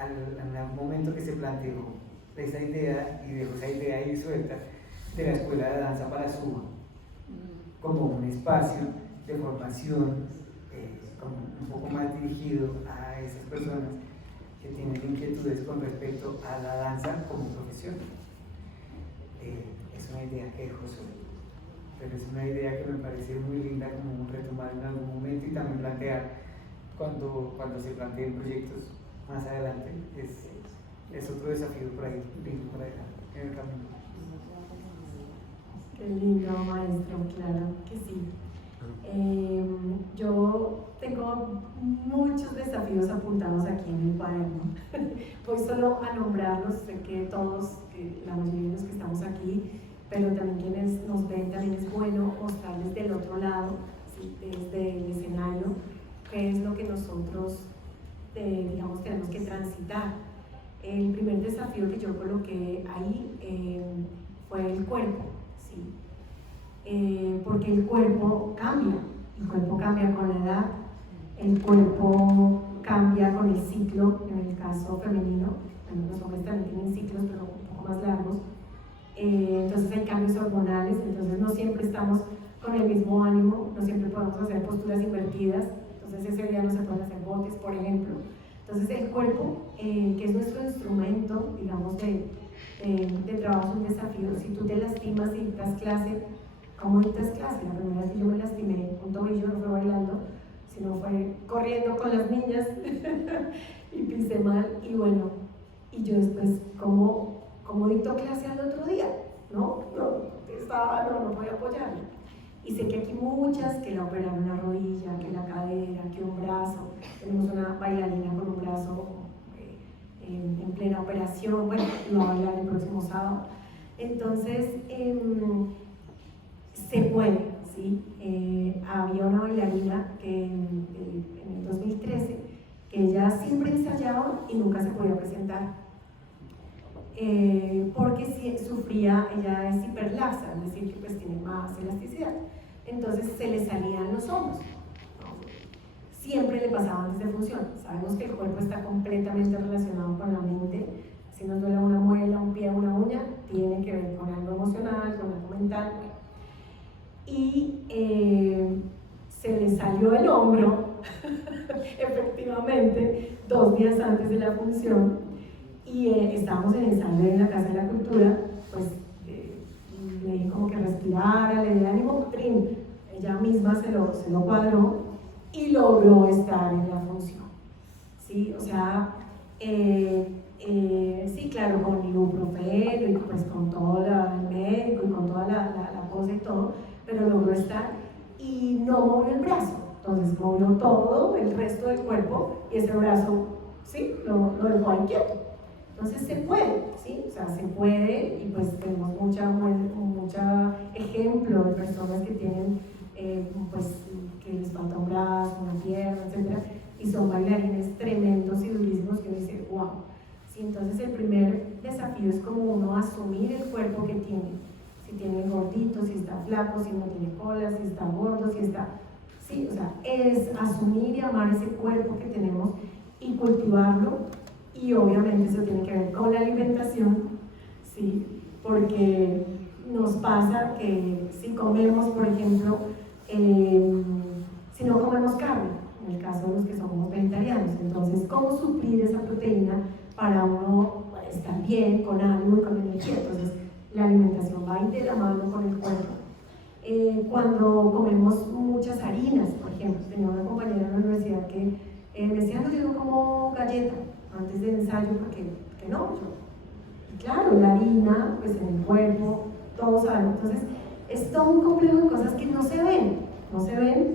al momento que se planteó esa idea y dejó esa idea ahí suelta de la escuela de danza para Suba como un espacio de formación como un poco más dirigido a esas personas que tienen inquietudes con respecto a la danza como profesión. Es una idea que dejó suelta, pero es una idea que me parece muy linda como retomar en algún momento y también plantear cuando se planteen proyectos más adelante. Es otro desafío por ahí, por ahí en el camino. Qué lindo, maestro, claro que sí. Yo tengo muchos desafíos apuntados aquí en el cuaderno. Voy solo a nombrarlos, sé que todos, la mayoría de los que estamos aquí, pero también quienes nos ven, también es bueno mostrarles del otro lado, ¿sí? Desde el escenario, qué es lo que nosotros, digamos, tenemos que transitar. El primer desafío que yo coloqué ahí fue el cuerpo, ¿sí? Porque el cuerpo cambia con la edad, el cuerpo cambia con el ciclo, en el caso femenino, los hombres también tienen ciclos pero un poco más largos, entonces hay cambios hormonales, entonces no siempre estamos con el mismo ánimo, no siempre podemos hacer posturas invertidas, entonces ese día no se pueden hacer botes, por ejemplo. Entonces el cuerpo, que es nuestro instrumento, digamos, de trabajo, es un desafío. Si tú te lastimas y das clase, ¿cómo dictas clase? La primera vez que yo me lastimé un tobillo no fue bailando, sino fue corriendo con las niñas y pisé mal. Y bueno, y yo después, ¿cómo dicto clase al otro día? No podía apoyarme. Y sé que aquí muchas que la operaron la rodilla, que la cadera, que un brazo. Tenemos una bailarina con un brazo en plena operación, bueno, lo va a bailar el próximo sábado. Entonces, se puede, ¿sí? Había una bailarina que en el 2013, que ella siempre ensayaba y nunca se podía presentar. Porque sufría, ella es hiperlaxa, es decir, que pues tiene más elasticidad, entonces se le salían los hombros. siempre le pasaba antes de función. Sabemos que el cuerpo está completamente relacionado con la mente. Si nos duele una muela, un pie, una uña, tiene que ver con algo emocional, con algo mental. Y se le salió el hombro, efectivamente, 2 días antes de la función, y estábamos en ensayo en la Casa de la Cultura, pues le dije como que respirara, le di ánimo, trin, ella misma se lo cuadró y logró estar en la función, ¿sí? O sea, sí, claro, con ibuprofeno y pues con todo el médico y con toda la cosa y todo, pero logró estar y no movió el brazo, entonces movió todo el resto del cuerpo y ese brazo, sí, lo dejó ahí quieto. Entonces se puede, ¿sí? O sea, se puede y pues tenemos mucho ejemplo de personas que tienen, pues, que les falta un brazo, una pierna, etc. Y son bailarines tremendos y durísimos que uno dice, wow. Sí, entonces el primer desafío es como uno asumir el cuerpo que tiene. Si tiene gordito, si está flaco, si no tiene cola, si está gordo, si está... Sí, o sea, es asumir y amar ese cuerpo que tenemos y cultivarlo. Y obviamente eso tiene que ver con la alimentación, ¿sí? Porque nos pasa que si comemos, por ejemplo, si no comemos carne, en el caso de los que somos vegetarianos, entonces, ¿cómo suplir esa proteína para uno estar bien, con ánimo y con energía? Entonces, la alimentación va de la mano con el cuerpo. Cuando comemos muchas harinas, por ejemplo, tenía una compañera en la universidad que me decía, no, yo no como galleta antes del ensayo, porque no, claro, la harina, pues en el cuerpo, todos sabemos, entonces es todo un complejo de cosas que no se ven,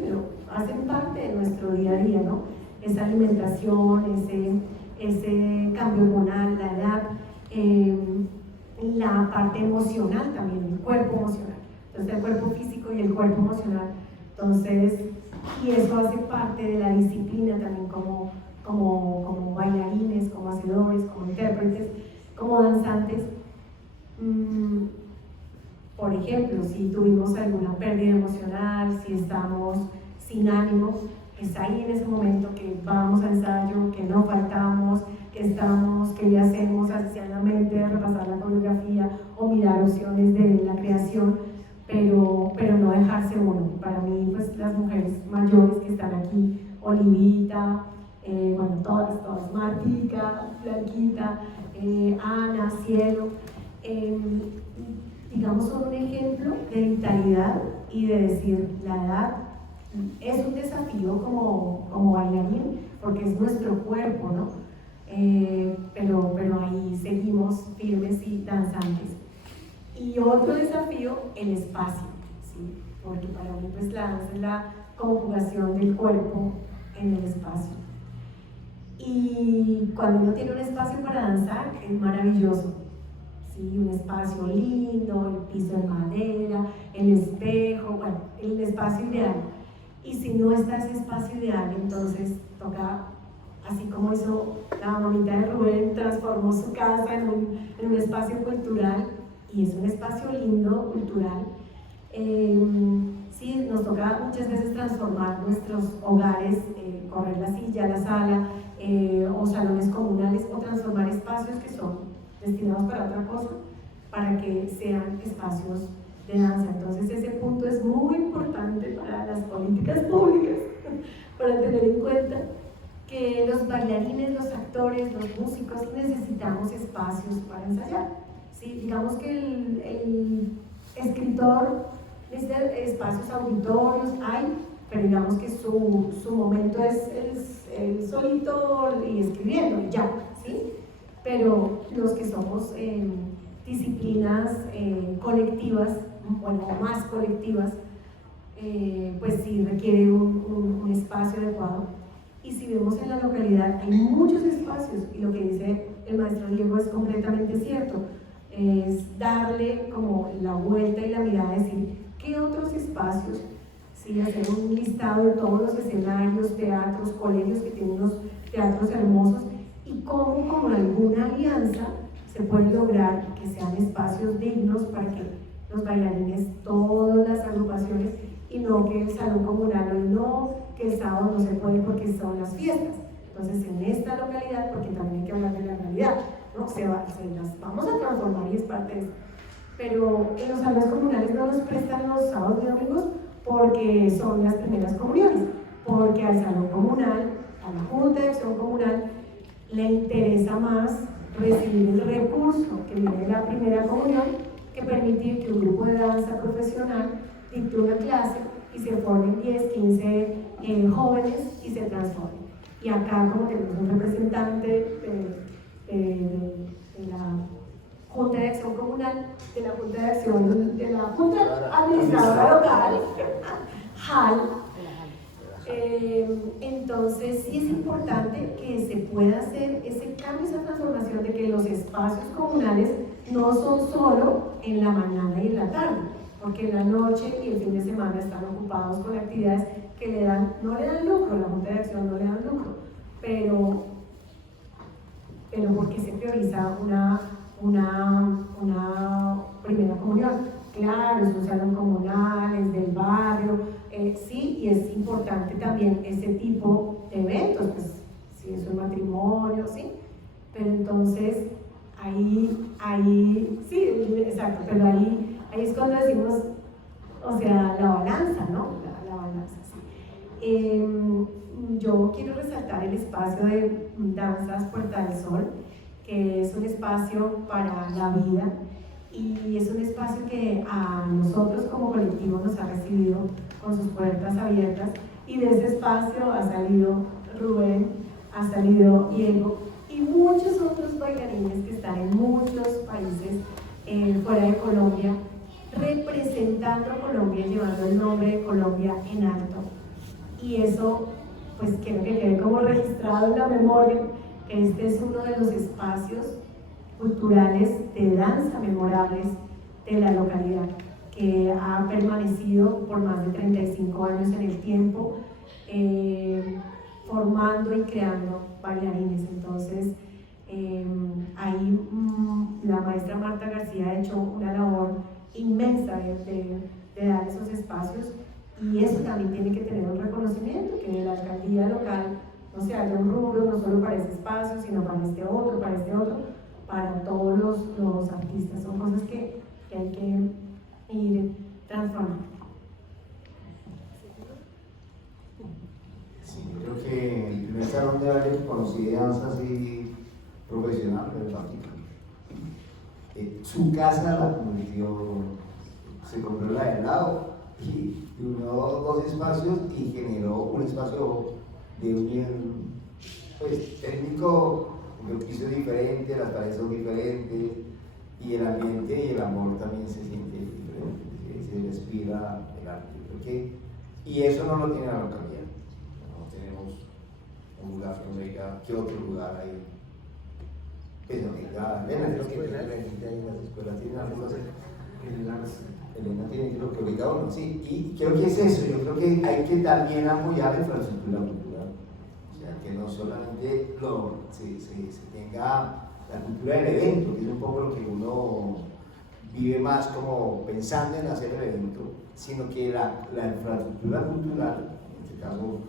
pero hacen parte de nuestro día a día, ¿no? Esa alimentación, ese cambio hormonal, la edad, la parte emocional también, el cuerpo emocional, entonces el cuerpo físico y el cuerpo emocional, entonces, y eso hace parte de la disciplina también como bailarines, como hacedores, como intérpretes, como danzantes. Por ejemplo, si tuvimos alguna pérdida emocional, si estamos sin ánimo, es ahí en ese momento que vamos al ensayo, que no faltamos, que le hacemos ancianamente repasar la coreografía o mirar opciones de la creación, pero no dejarse uno. Para mí, pues las mujeres mayores que están aquí, Olivita, bueno, todas, Martica, Blanquita, Ana, Cielo, digamos, son un ejemplo de vitalidad y de decir, la edad es un desafío como bailarín, porque es nuestro cuerpo, ¿no? Pero ahí seguimos firmes y danzantes. Y otro desafío, el espacio, ¿sí? Porque para mí pues la danza es la conjugación del cuerpo en el espacio. Y cuando uno tiene un espacio para danzar, es maravilloso, ¿sí? Un espacio lindo, el piso de madera, el espejo, bueno, el espacio ideal. Y si no está ese espacio ideal, entonces toca, así como hizo la mamita de Rubén, transformó su casa en un espacio cultural, y es un espacio lindo, cultural. Sí, nos toca muchas veces transformar nuestros hogares, correr la silla, la sala, o salones comunales, o transformar espacios que son destinados para otra cosa, para que sean espacios de danza. Entonces ese punto es muy importante para las políticas públicas, para tener en cuenta que los bailarines, los actores, los músicos necesitamos espacios para ensayar. ¿Sí? Digamos que el escritor necesita espacios auditorios, pero digamos que su momento es el solito y escribiendo, y ya, ¿sí? Pero los que somos disciplinas colectivas, bueno, más colectivas, pues sí requiere un espacio adecuado. Y si vemos en la localidad, hay muchos espacios, y lo que dice el maestro Diego es completamente cierto, es darle como la vuelta y la mirada, decir, ¿qué otros espacios? Sí, hacer un listado de todos los escenarios, teatros, colegios que tienen unos teatros hermosos, y cómo con alguna alianza se puede lograr que sean espacios dignos para que los bailarines, todas las agrupaciones, y no que el salón comunal hoy no, que el sábado no se puede porque son las fiestas. Entonces, en esta localidad, porque también hay que hablar de la realidad, ¿no? Se las vamos a transformar y es parte de eso. Pero en los salones comunales no nos prestan los sábados y domingos porque son las primeras comuniones, porque al salón comunal, a la Junta de Acción Comunal, le interesa más recibir el recurso que viene de la primera comunión que permitir que un grupo de danza profesional dicte una clase y se formen 10, 15 jóvenes y se transformen. Y acá, como tenemos un representante de la Junta de Acción Comunal, de la Junta Administradora Local, JAL, entonces sí es importante que se pueda hacer ese cambio, esa transformación de que los espacios comunales no son solo en la mañana y en la tarde, porque en la noche y el fin de semana están ocupados con actividades que no le dan lucro, la Junta de Acción no le dan lucro, pero porque se prioriza una primera comunión. Claro, es un salón comunal, es del barrio, sí, y es importante también ese tipo de eventos, pues si es un matrimonio, sí, pero entonces ahí sí, exacto, pero ahí es cuando decimos, o sea, la balanza, ¿no? La balanza, sí. Yo quiero resaltar el espacio de Danzas Puerta del Sol, que es un espacio para la vida y es un espacio que a nosotros como colectivo nos ha recibido con sus puertas abiertas, y de ese espacio ha salido Rubén, ha salido Diego y muchos otros bailarines que están en muchos países fuera de Colombia, representando a Colombia, llevando el nombre de Colombia en alto. Y eso, pues quiero que quede como registrado en la memoria, que este es uno de los espacios culturales de danza memorables de la localidad, que ha permanecido por más de 35 años en el tiempo, formando y creando bailarines. Entonces, ahí la maestra Marta García ha hecho una labor inmensa de dar esos espacios, y eso también tiene que tener un reconocimiento, que de la alcaldía local no se haya un rubro no solo para ese espacio, sino para este otro, para todos los artistas. Son cosas que hay que ir transformando. Sí, yo creo que el primer salón de baile que conocí de danza así profesional fue el Vaticano. Su casa la convirtió, se compró la de al lado y unió dos espacios y generó un espacio de unión, pues técnico, el piso es diferente, las paredes son diferentes y el ambiente y el amor también se siente diferente, se respira el arte, y eso no lo tiene la localidad. No tenemos un lugar que nos diga qué otro lugar hay. Pues no diga, creo que la gente ahí en las escuelas tiene algo así. Elena tiene lo que obliga a uno, sí, y creo que es eso. Yo creo que hay que también apoyar la infraestructura cultural, o sea, que no solamente se tenga la cultura del evento, que es un poco lo que uno vive más como pensando en hacer el evento, sino que la infraestructura cultural, en este caso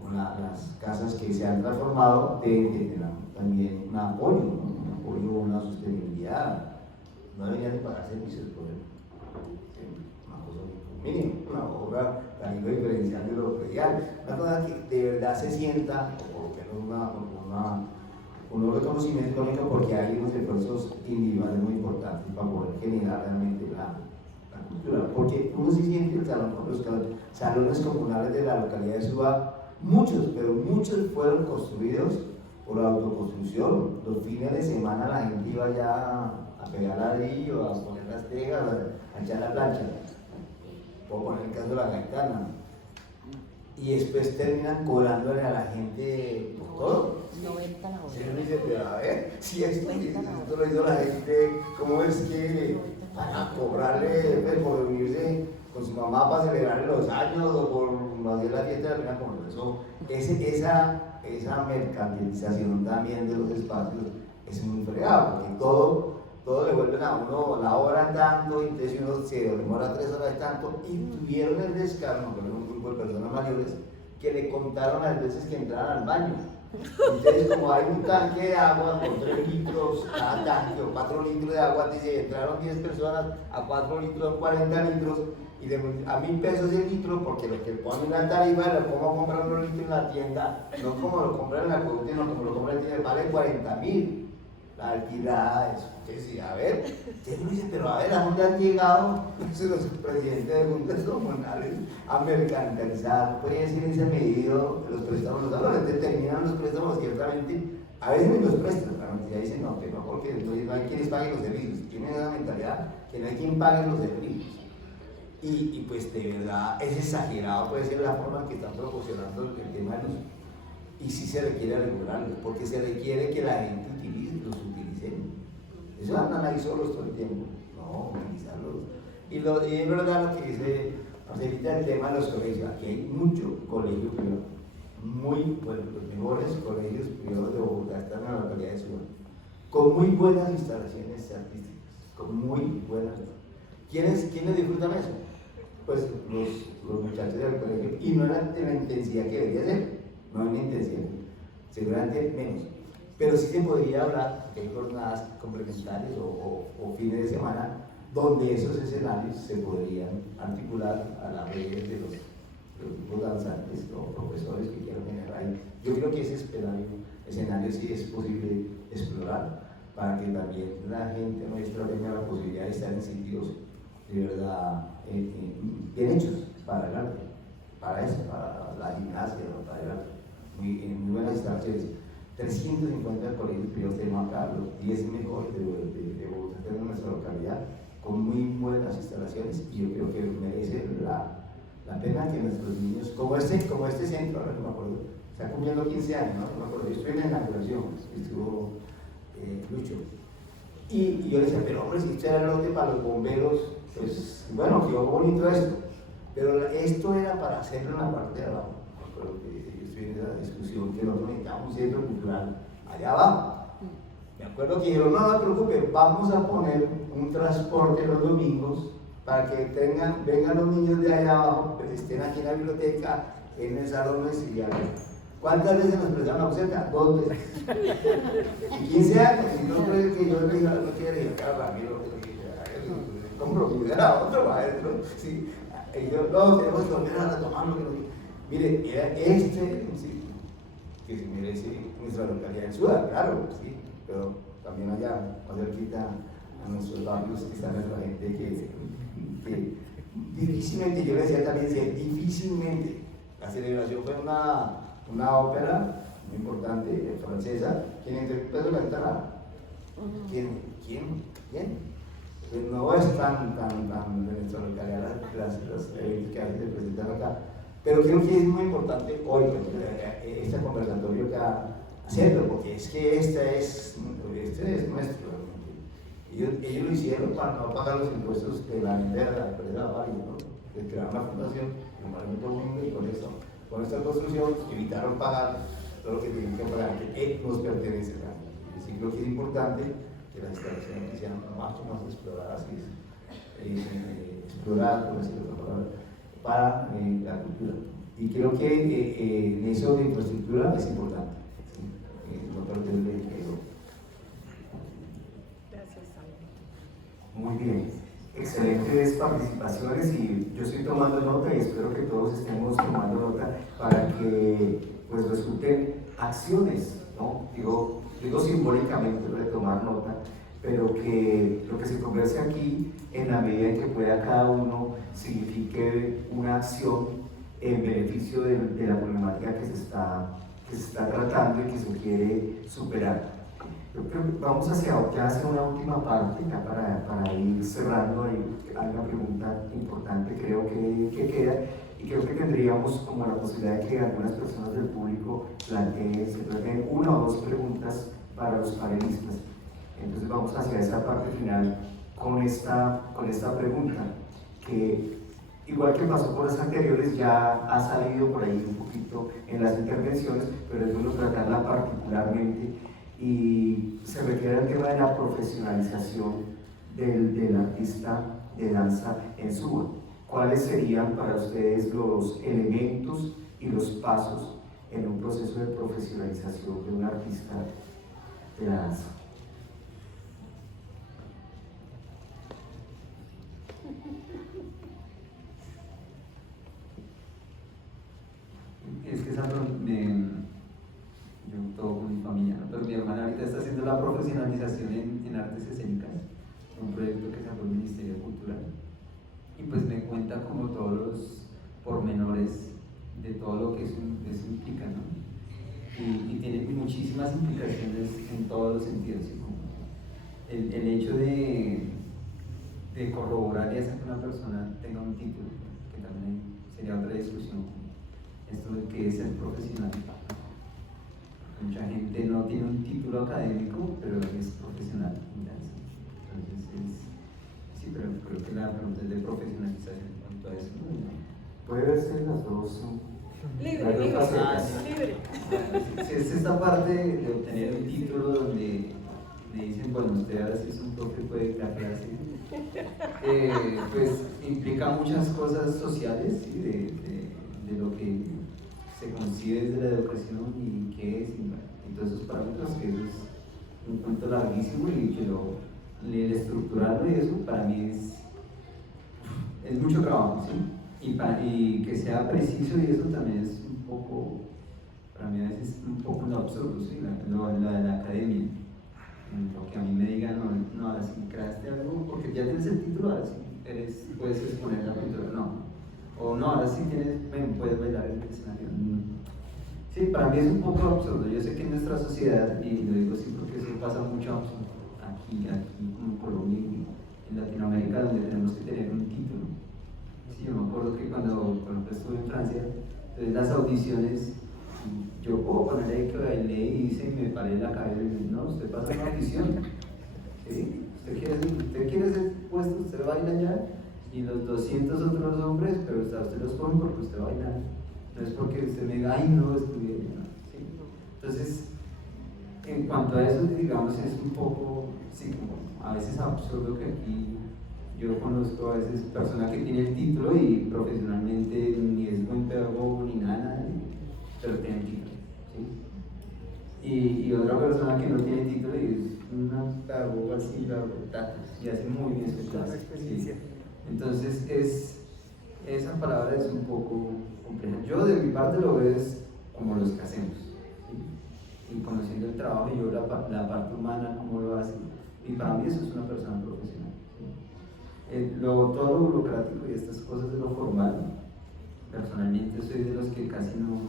con las casas que se han transformado, deben tener también un apoyo, ¿no? Un apoyo, una sostenibilidad. No deberían de pagar servicios por él. Una cosa mínima, una obra tarifa diferencial de lo predial, una cosa que de verdad se sienta, o por lo menos un reconocimiento económico, porque hay unos esfuerzos individuales muy importantes para poder generar realmente la cultura, porque uno se siente el salón, los salones comunales de la localidad de Suba, muchos fueron construidos por autoconstrucción. Los fines de semana la gente iba ya a pegar ladrillo, a poner las tejas, a echar la plancha, puedo poner el caso de la gaitana, y después terminan cobrándole a la gente por todo. 90 la hora. Si uno dice, pero a ver, si esto lo hizo la gente, ¿cómo es que para cobrarle por reunirse con su mamá para celebrarle los años o por hacer la fiesta de la primera comunión? Esa mercantilización también de los espacios es muy fregado, porque todo le vuelven a uno la hora tanto, y entonces uno se demora 3 horas tanto, y tuvieron el descaro, con un grupo de personas mayores, que le contaron las veces que entraran al baño. Entonces, como hay un tanque de agua con 3 litros cada tanque o 4 litros de agua, dice, entraron 10 personas a 4 litros, 40 litros, y a 1.000 pesos el litro, porque lo que ponen la tarifa, lo como compran los litros en la tienda, no como lo compran en la producción, no como lo compran en la tienda, vale 40.000. La alquilada, eso. Entonces, sí, a ver, usted me dice, pero a ver, ¿a dónde han llegado los presidentes de juntas comunales a mercantilizar? Pues en ese medido los préstamos, los valores determinan los préstamos ciertamente, a veces no los prestan, la mentira dice no, que no, porque no hay quienes paguen los servicios, tienen esa mentalidad que no hay quien pague los servicios. Y pues de verdad es exagerado, puede ser la forma en que están proporcionando el tema de los. Y sí se requiere regularlos, porque se requiere que la gente los utilicen. Eso andan ahí solos todo el tiempo. No, utilizarlos. Y es verdad lo que dice Marcelita, el tema de los colegios. Aquí hay mucho colegio privado. Muy bueno, los mejores colegios privados de Bogotá están en la localidad de Suba, con muy buenas instalaciones artísticas, con muy buenas. ¿Quiénes disfrutan eso? Pues los muchachos del colegio, y no en la intensidad que debería ser. No hay una intención, seguramente menos, pero sí se podría hablar de jornadas complementarias o fines de semana donde esos escenarios se podrían articular a la red de los grupos danzantes o profesores que quieran tener ahí. Yo creo que ese escenario sí es posible explorar para que también la gente nuestra tenga la posibilidad de estar en sitios de verdad bien hechos para el arte, para eso, para la gimnasia, para el arte. En muy buenas instalaciones. 350 colegios privados tenemos acá, los 10 mejores de Bogotá, tenemos en nuestra localidad, con muy buenas instalaciones, y yo creo que merece la pena que nuestros niños, como este centro, ahora no me acuerdo, está cumpliendo 15 años, no me acuerdo, yo estoy en la inauguración, estuvo Lucho, y yo le decía, pero hombre, si esto era el lote para los bomberos, pues bueno, quedó bonito esto, pero esto era para hacerlo en la parte de abajo. En esa discusión que nosotros necesitamos un centro cultural allá abajo. Me acuerdo que dijeron, no se preocupe, vamos a poner un transporte los domingos para que vengan los niños de allá abajo, que estén aquí en la biblioteca, en el salón auxiliar. ¿Cuántas veces nos prestaron la buseta? 2 veces. Y 15 años, y no creo que yo no quiero ir acá, Ramiro, compromiso era otro maestro. Sí. Y yo, no, tenemos que volver a retomarlo. Mire, era este sí, que se merece nuestra localidad en Suda, claro, sí, pero también allá, más cerquita a nuestros barrios que están nuestra gente que difícilmente, yo le decía también, difícilmente, la celebración fue una ópera muy importante, francesa, ¿quién interpretó la guitarra? ¿Quién? Pues no es tan de nuestra localidad las eventos que a veces se presentan acá. Pero creo que es muy importante hoy, este conversatorio que hacerlo, porque es que este es nuestro. Ellos lo hicieron para no pagar los impuestos de la empresa Valle, ¿no? Que crearon la fundación, el Parlamento Mundo, y con esta construcción evitaron pagar todo lo que tienen que pagar, que nos pertenece. Así creo que es importante que las instalaciones sean más exploradas, exploradas, por decirlo de otra palabra, para la cultura. Y creo que en eso de infraestructura es importante. ¿Sí? No perderle eso. Gracias, Muy bien. Excelentes participaciones, y yo estoy tomando nota y espero que todos estemos tomando nota para que pues resulten acciones, ¿no? Digo simbólicamente lo de tomar nota, pero que lo que se converse aquí, en la medida en que pueda cada uno, signifique una acción en beneficio de la problemática que se está tratando y que se quiere superar. Yo creo que vamos hacia una última parte, ya para ir cerrando. Hay una pregunta importante, creo que queda, y creo que tendríamos como la posibilidad de que algunas personas del público se planteen 1 o 2 preguntas para los panelistas. Entonces vamos hacia esa parte final con esta pregunta, que igual que pasó por las anteriores, ya ha salido por ahí un poquito en las intervenciones, pero es bueno tratarla particularmente, y se refiere al tema de la profesionalización del artista de danza en Suba. ¿Cuáles serían para ustedes los elementos y y los pasos en un proceso de profesionalización de un artista de la danza. Es que esa yo todo con mi familia, ¿no? Pero mi hermana ahorita está haciendo la profesionalización en artes escénicas, un proyecto que sacó el Ministerio Cultural, y pues me cuenta como todos los pormenores de todo lo que eso implica, ¿no? Y tiene muchísimas implicaciones en todos los sentidos, ¿sí? Como el hecho de corroborar y hacer que una persona tenga un título, que también sería otra discusión, esto de qué es ser profesional. Mucha gente no tiene un título académico, pero es profesional en danza. Entonces, sí, pero creo que la pregunta es de profesionalización en cuanto a eso, ¿no? Puede verse las dos. Libre, las dos libre, facetas. libre. Si es esta parte de obtener un título donde le dicen, bueno, usted ahora sí es un profe, puede dar clase, pues implica muchas cosas sociales, ¿sí? de lo que se concibe desde la educación y qué es, y todos esos parámetros, que eso es un cuento larguísimo y que el estructurarlo y eso para mí es mucho trabajo, ¿sí? Y que sea preciso y eso también es un poco, para mí a veces un poco lo absurdo, ¿sí? Lo de la academia. Porque a mí me digan, no, ahora sí creaste algo, porque ya tienes el título, ahora sí puedes exponer la pintura, no. O no, ahora sí puedes bailar en el escenario. Sí, para mí es un poco absurdo. Yo sé que en nuestra sociedad, y lo digo así porque eso pasa mucho aquí como en Colombia y en Latinoamérica, donde tenemos que tener un título. Sí, yo me acuerdo que cuando estuve en Francia, entonces las audiciones, yo puedo ponerle ahí que bailé y hice y me paré en la cabeza y dije, no, usted pasa una audición. ¿Sí? Usted quiere ser puesto, usted baila ya, y los 200 otros hombres, pero usted los pone porque usted baila. No es porque usted me diga, ay, no, estudié. ¿No? ¿Sí? Entonces, en cuanto a eso, digamos, es un poco, sí, como a veces absurdo que aquí yo conozco a veces personas que tienen el título y profesionalmente ni es buen pedagogo ni nada, pero tiene el título. ¿Sí? Y otra persona que no tiene título y es una pedagoga así, y hace muy bien su clase. ¿Sí? Entonces, esa palabra es un poco compleja. Yo de mi parte lo veo es como los que hacemos, ¿sí? Y conociendo el trabajo y yo la parte humana, cómo lo hacen, y para mí eso es una persona profesional. ¿Sí? Todo lo burocrático y estas cosas de lo formal, personalmente soy de los que casi no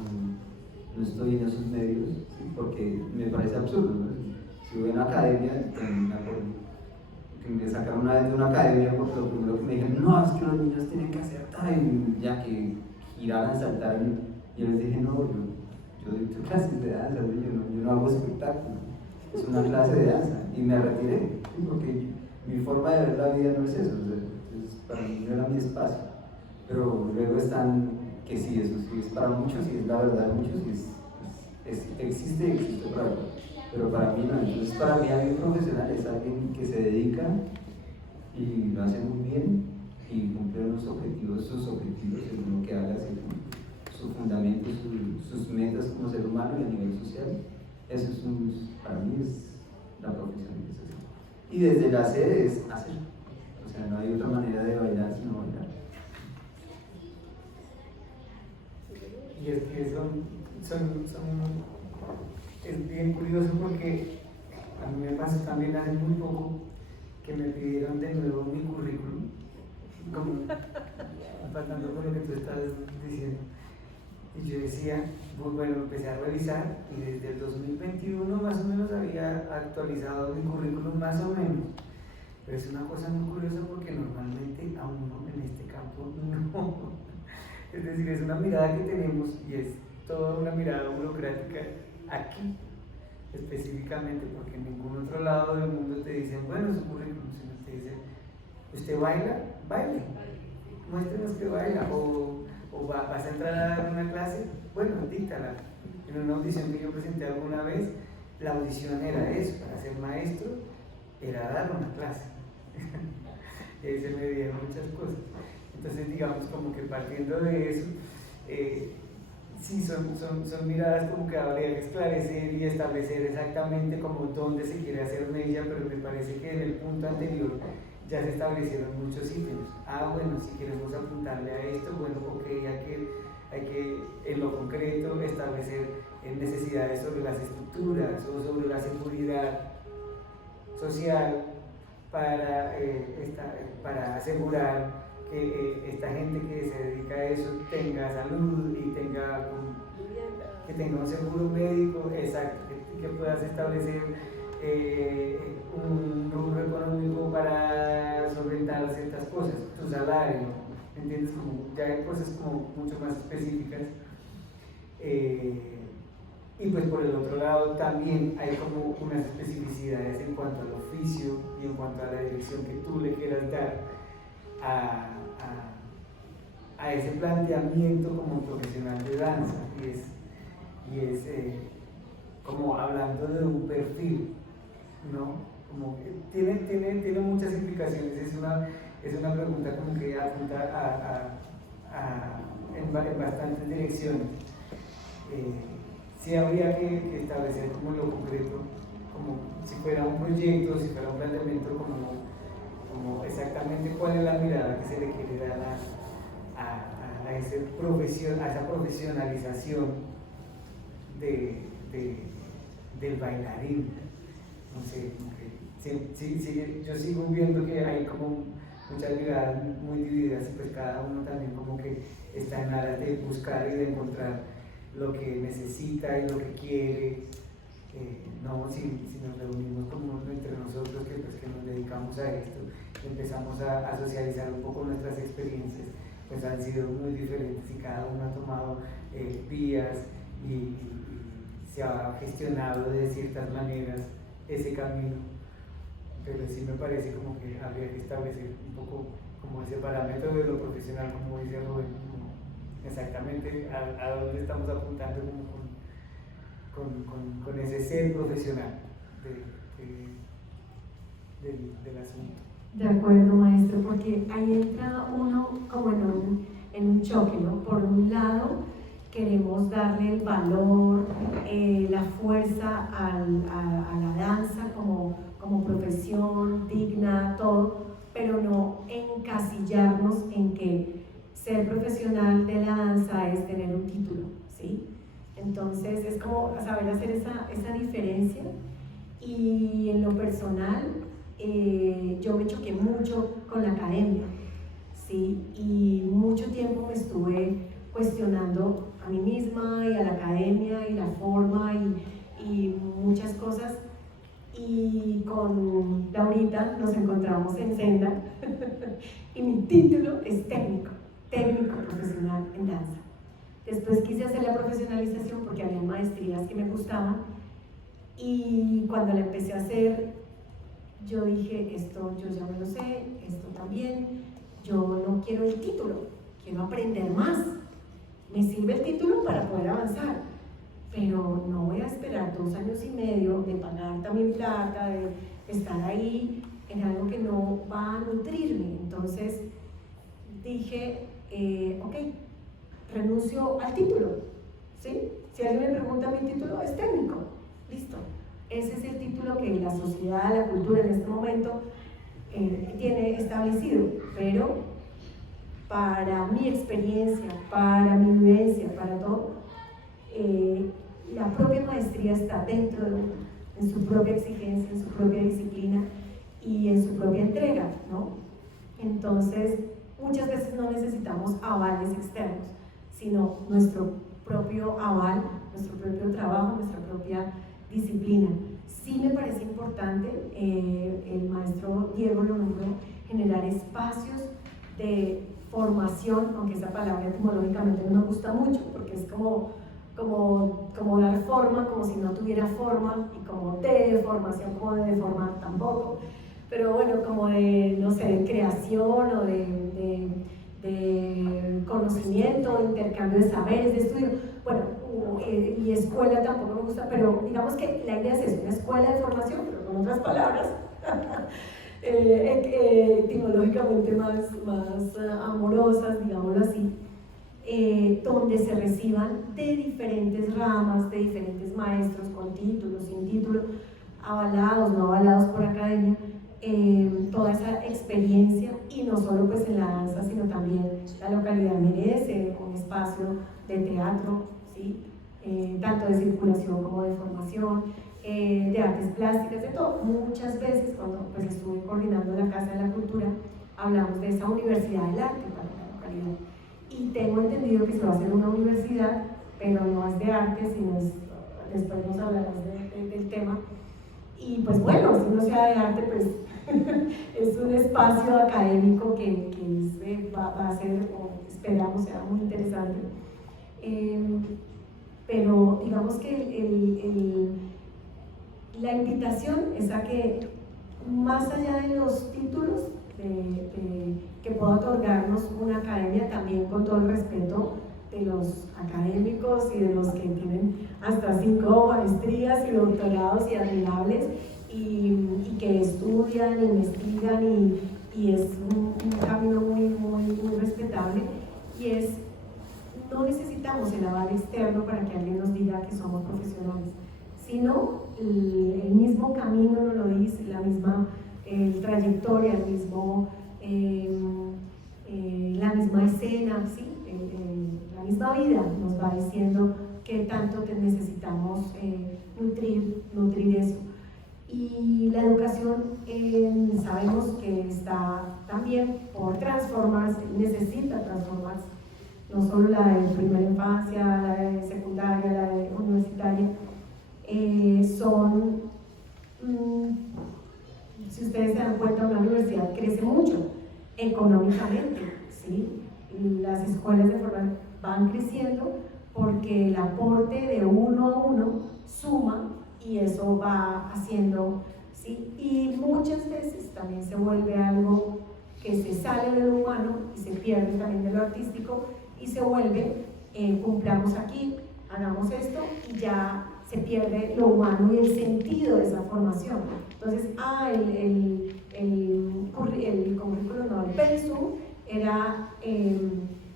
estoy en esos medios, ¿sí? Porque me parece absurdo, ¿no? Si voy a una academia, me acuerdo que me sacaron una vez de una academia porque lo primero que me dijeron, no, es que los niños tienen que hacer tal, ya que giraran, saltar, y yo les dije, no, yo doy clases de danza, yo no hago espectáculo, es una clase de danza, y me retiré, ¿sí? Porque mi forma de ver la vida no es eso, entonces, para mí no era mi espacio, pero luego están, que sí, eso sí es para muchos, y es la verdad de muchos, y existe para mí. Pero para mí no. Entonces, para mí alguien profesional es alguien que se dedica y lo hace muy bien y cumple sus objetivos según lo que haga, según su fundamento, sus metas como ser humano y a nivel social. Eso es para mí es la profesionalización. Y desde la sede es hacer. O sea, no hay otra manera de bailar sino bailar. Y es que es bien curioso porque a mí me pasó también hace muy poco que me pidieron de nuevo mi currículum, como pasando por lo que tú estás diciendo. Y yo decía, pues bueno, empecé a revisar y desde el 2021 más o menos había actualizado mi currículum más o menos. Pero es una cosa muy curiosa porque normalmente a uno en este campo no. Es decir, es una mirada que tenemos y es toda una mirada burocrática aquí, específicamente, porque en ningún otro lado del mundo te dicen, bueno, su currículum, sino te dicen, ¿usted baila? Baile, muéstrenos que baila, o vas a entrar a dar una clase, bueno, díctala. En una audición que yo presenté alguna vez, la audición era eso, para ser maestro, era dar una clase. Y ahí se me dieron muchas cosas. Entonces, digamos, como que partiendo de eso, sí, son miradas como que habría que esclarecer y establecer exactamente como dónde se quiere hacer mella, pero me parece que en el punto anterior ya se establecieron muchos ítems. Bueno, si queremos apuntarle a esto, bueno, ok, hay que en lo concreto establecer necesidades sobre las estructuras o sobre la seguridad social para asegurar que esta gente que se dedica a eso tenga salud y que tenga un seguro médico, exacto, que puedas establecer un rubro económico para solventar ciertas cosas, tu salario, ¿entiendes? Como ya hay cosas como mucho más específicas. Y pues por el otro lado también hay como unas especificidades en cuanto al oficio y en cuanto a la dirección que tú le quieras dar a ese planteamiento como profesional de danza, y es como hablando de un perfil, ¿no? Como que tiene muchas implicaciones, es una pregunta como que apunta en bastantes direcciones. Sí habría que establecer como lo concreto, como si fuera un proyecto, si fuera un planteamiento, como exactamente cuál es la mirada que se le quiere dar a esa profesionalización del bailarín. No sé, yo sigo viendo que hay como muchas miradas muy divididas y pues cada uno también como que está en aras de buscar y de encontrar lo que necesita y lo que quiere. No, si nos reunimos como entre nosotros que nos dedicamos a esto, empezamos a socializar un poco nuestras experiencias, pues han sido muy diferentes y cada uno ha tomado vías y se ha gestionado de ciertas maneras ese camino, pero sí me parece como que habría que establecer un poco como ese parámetro de lo profesional, como dice Rubén, como exactamente a dónde estamos apuntando como con ese ser profesional del asunto. De acuerdo, maestro, porque ahí entra uno como en un choque, ¿no? Por un lado, queremos darle el valor, la fuerza a la danza como profesión digna, todo, pero no encasillarnos en que ser profesional de la danza es tener un título, ¿sí? Entonces es como saber hacer esa diferencia. Y en lo personal, yo me choqué mucho con la academia, ¿sí? Y mucho tiempo me estuve cuestionando a mí misma y a la academia y la forma y muchas cosas. Y con Laurita nos encontramos en Senda y mi título es técnico profesional en danza. Después quise hacer la profesionalización porque había maestrías que me gustaban, y cuando la empecé a hacer yo dije, esto yo ya me lo sé, esto también, yo no quiero el título, quiero aprender más. Me sirve el título para poder avanzar, pero no voy a esperar 2 años y medio de pagar también plata, de estar ahí en algo que no va a nutrirme. Entonces dije, ok, renuncio al título, ¿sí? Si alguien me pregunta, mi título es técnico, listo. Ese es el título que la sociedad, la cultura en este momento tiene establecido, pero para mi experiencia, para mi vivencia, para todo, la propia maestría está dentro de uno, en su propia exigencia, en su propia disciplina y en su propia entrega, ¿no? Entonces, muchas veces no necesitamos avales externos, sino nuestro propio aval, nuestro propio trabajo, nuestra propia disciplina. Sí me parece importante, el maestro Diego lo nombró, generar espacios de formación, aunque esa palabra etimológicamente no me gusta mucho, porque es como dar forma, como si no tuviera forma, y como de formación, como de deformar tampoco, pero bueno, como de, no sé, de creación o de conocimiento, intercambio de saberes, de estudio, bueno, y escuela tampoco me gusta, pero digamos que la idea es eso, una escuela de formación, pero con otras palabras, etimológicamente más amorosas, digámoslo así, donde se reciban de diferentes ramas, de diferentes maestros, con títulos, sin título, avalados, no avalados por academia, toda esa experiencia, y no solo pues en la danza, sino también la localidad merece un espacio de teatro, ¿sí? Tanto de circulación como de formación, de artes plásticas, de todo. Muchas veces cuando pues, estuve coordinando la Casa de la Cultura, hablamos de esa universidad del arte para la localidad. Y tengo entendido que se va a hacer una universidad, pero no es de arte, sino es, después nos hablarás del tema. Y pues bueno, si no sea de arte, pues es un espacio académico que va a ser, o esperamos, sea muy interesante. Pero digamos que la invitación es a que, más allá de los títulos que pueda otorgarnos una academia, también con todo el respeto de los académicos y de los que tienen hasta 5 maestrías y doctorados y admirables, y que estudian, investigan, y es un camino muy respetable, y es, no necesitamos el aval externo para que alguien nos diga que somos profesionales, sino el mismo camino nos lo dice, la misma trayectoria, la misma escena, ¿sí? La misma vida nos va diciendo qué tanto necesitamos nutrir eso. Y la educación sabemos que está también por transformarse, necesita transformarse, no solo la de primera infancia, la de secundaria, la de universitaria, si ustedes se dan cuenta, una universidad crece mucho económicamente, ¿sí? Las escuelas de formación van creciendo porque el aporte de uno a uno suma, y eso va haciendo, ¿sí? Y muchas veces también se vuelve algo que se sale de lo humano y se pierde también de lo artístico, y se vuelve, cumplamos aquí, hagamos esto, y ya se pierde lo humano y el sentido de esa formación. Entonces, el currículo, no, el pensum era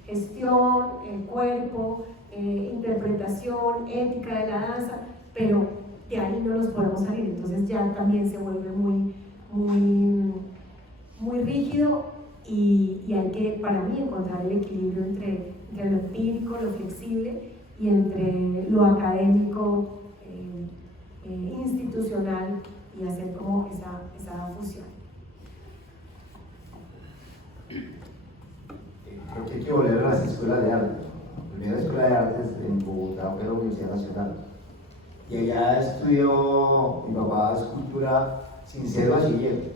gestión, cuerpo, interpretación, ética de la danza, pero de ahí no nos podemos salir. Entonces ya también se vuelve muy rígido, y hay que, para mí, encontrar el equilibrio entre lo empírico, lo flexible, y entre lo académico, institucional, y hacer como esa fusión. Creo que hay que volver a las escuelas de arte. La primera escuela de artes en Bogotá fue la Universidad Nacional. Y allá estudió mi papá escultura sin ser bachiller,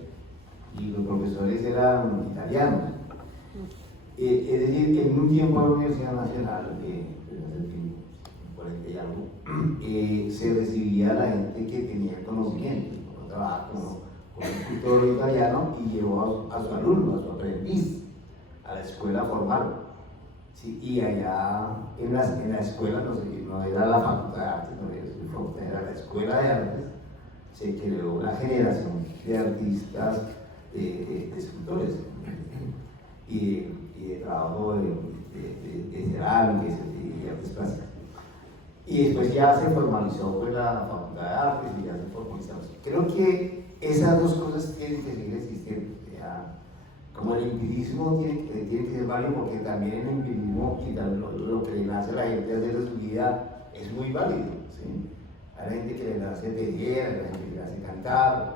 y los profesores eran italianos. Es decir, en un tiempo en la Universidad Nacional, hace 40 y algo, se recibía a la gente que tenía conocimiento, como trabaja como escultor italiano, y llevó a su alumno, a su aprendiz, a la escuela formal. Sí, y allá en la escuela, no era la Facultad de Artes, era la Escuela de Artes, se creó una generación de artistas, de escultores y de trabajo de cerámicas y artes plásticas. Y después ya se formalizó pues, la Facultad de Artes, y ya se formalizó. Creo que esas dos cosas tienen que seguir existiendo. Como el empirismo tiene que ser válido, porque también el empirismo y lo que le nace a la gente hacer de su vida es muy válido, ¿sí? Hay gente que le nace tejer, hay gente que le nace cantar,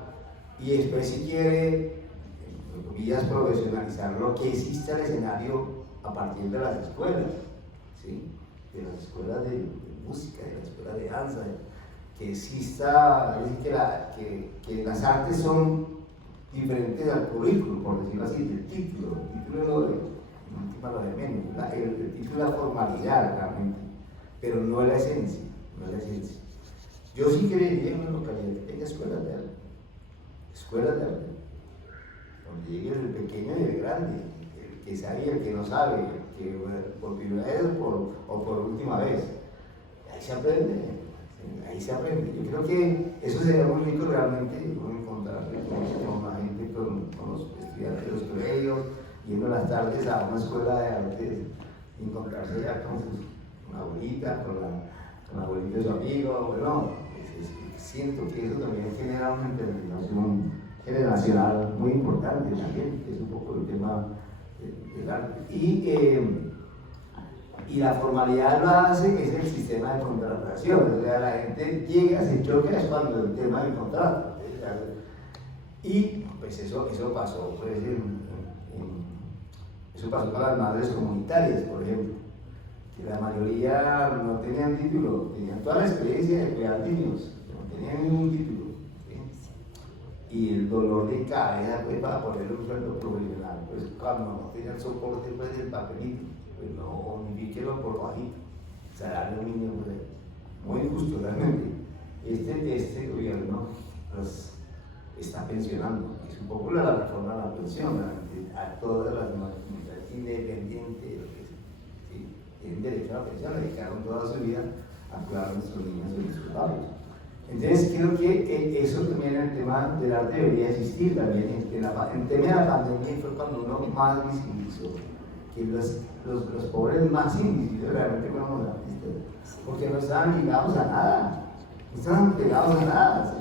y después, si quiere, entre comillas, profesionalizarlo, que exista el escenario a partir de las escuelas, ¿sí? De las escuelas de música, de las escuelas de danza, que exista, es decir, que las artes son diferentes al currículo, por decirlo así, del título. El título es lo de menos, el título es la formalidad realmente, pero no es la esencia, no es la esencia. Yo sí creería en una localidad que tenga escuelas de arte, donde llegue el pequeño y el grande, el que sabe y el que no sabe, el que por primera vez o por última vez. Ahí se aprende, ahí se aprende. Yo creo que eso sería muy rico realmente, encontrarse con la gente, con los estudiantes de los colegios, yendo las tardes a una escuela de arte encontrarse ya con una abuelita, con la abuelita de su amigo, bueno, siento que eso también genera una interrelación generacional muy importante también, que es un poco el tema del arte. Y la formalidad lo hace, que es el sistema de contratación, o sea, la gente llega, se choca, es cuando el tema del contrato. Y pues eso pasó, pues, eso pasó con las madres comunitarias, por ejemplo, que la mayoría no tenían título, tenían toda la experiencia de cuidar niños, no tenían ningún título. ¿Sí? Y el dolor de cabeza pues, para ponerle un sueldo profesional, pues cuando no tenían soporte pues, del papelito, pues no, ni que lo por bajito, salario mínimo, pues, muy injusto realmente. Este gobierno pues, está pensionando, es un poco la reforma de la pensión, a todas las mujeres independientes, ¿sí? Tienen derecho a la pensión, dedicaron toda su vida a cuidar a nuestros niños y nuestros padres. Entonces creo que eso también en el tema del arte debería existir también, en el tema de la pandemia fue cuando uno más visibilizó que los pobres más invisibles realmente fueron los artistas, porque no estaban ligados a nada, no estaban pegados a nada,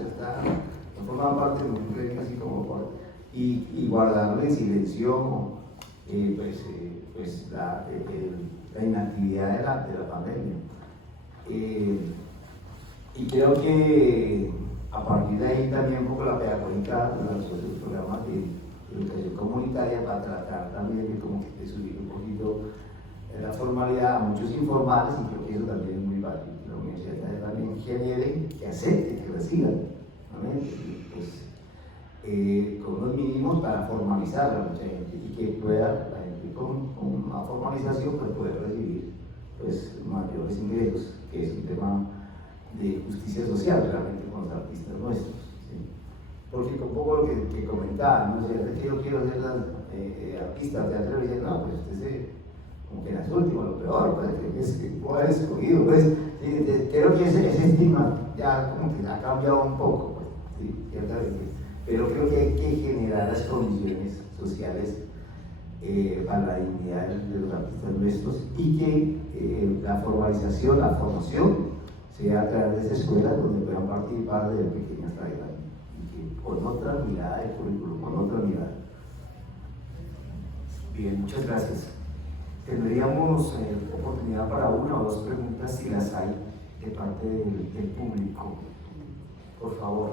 no formaban parte de un gremio así como por, y guardarlo en silencio la inactividad de la pandemia. Y creo que a partir de ahí también un poco la pedagógica lanzó sus programas de educación comunitaria para tratar también de subir un poquito la formalidad a muchos informales, y creo que eso también es muy válido. La universidad también genere, que acepte, que reciban, ¿no? Pues, con unos mínimos para formalizar a mucha gente y que pueda la gente con una formalización pues, poder recibir pues, mayores ingresos, que es un tema de justicia social realmente con los artistas nuestros, ¿sí? Porque con poco lo que comentaba, no sé, es que yo quiero ser artista de teatro, y dicen, no, pues usted como que las últimas, lo peor, pues, que es que puede haber escogido, pues, ¿sí? Creo que ese estigma ya como que ha cambiado un poco, pues, ¿sí? Ciertamente, pero creo que hay que generar las condiciones sociales para la dignidad de los artistas nuestros, y que la formalización, la formación sea a través de esas escuelas donde puedan participar de pequeñas tareas y que con otra mirada de currículum, con otra mirada. Bien, muchas gracias. Tendríamos oportunidad para una o dos preguntas si las hay de parte del público. Por favor.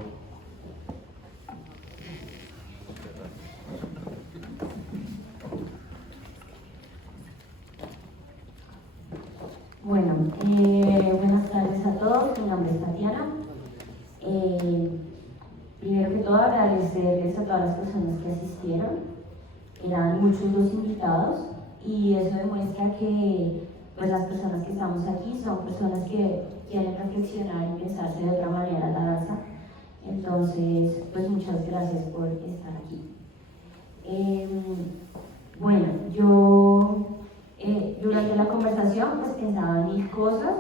Bueno, buenas tardes a todos, mi nombre es Tatiana. Primero que todo agradecerles a todas las personas que asistieron, eran muchos los invitados y eso demuestra que pues, las personas que estamos aquí son personas que quieren reflexionar y pensarse de otra manera la danza. Entonces, pues muchas gracias por estar aquí. Bueno, yo durante la conversación pues pensaba en mil cosas,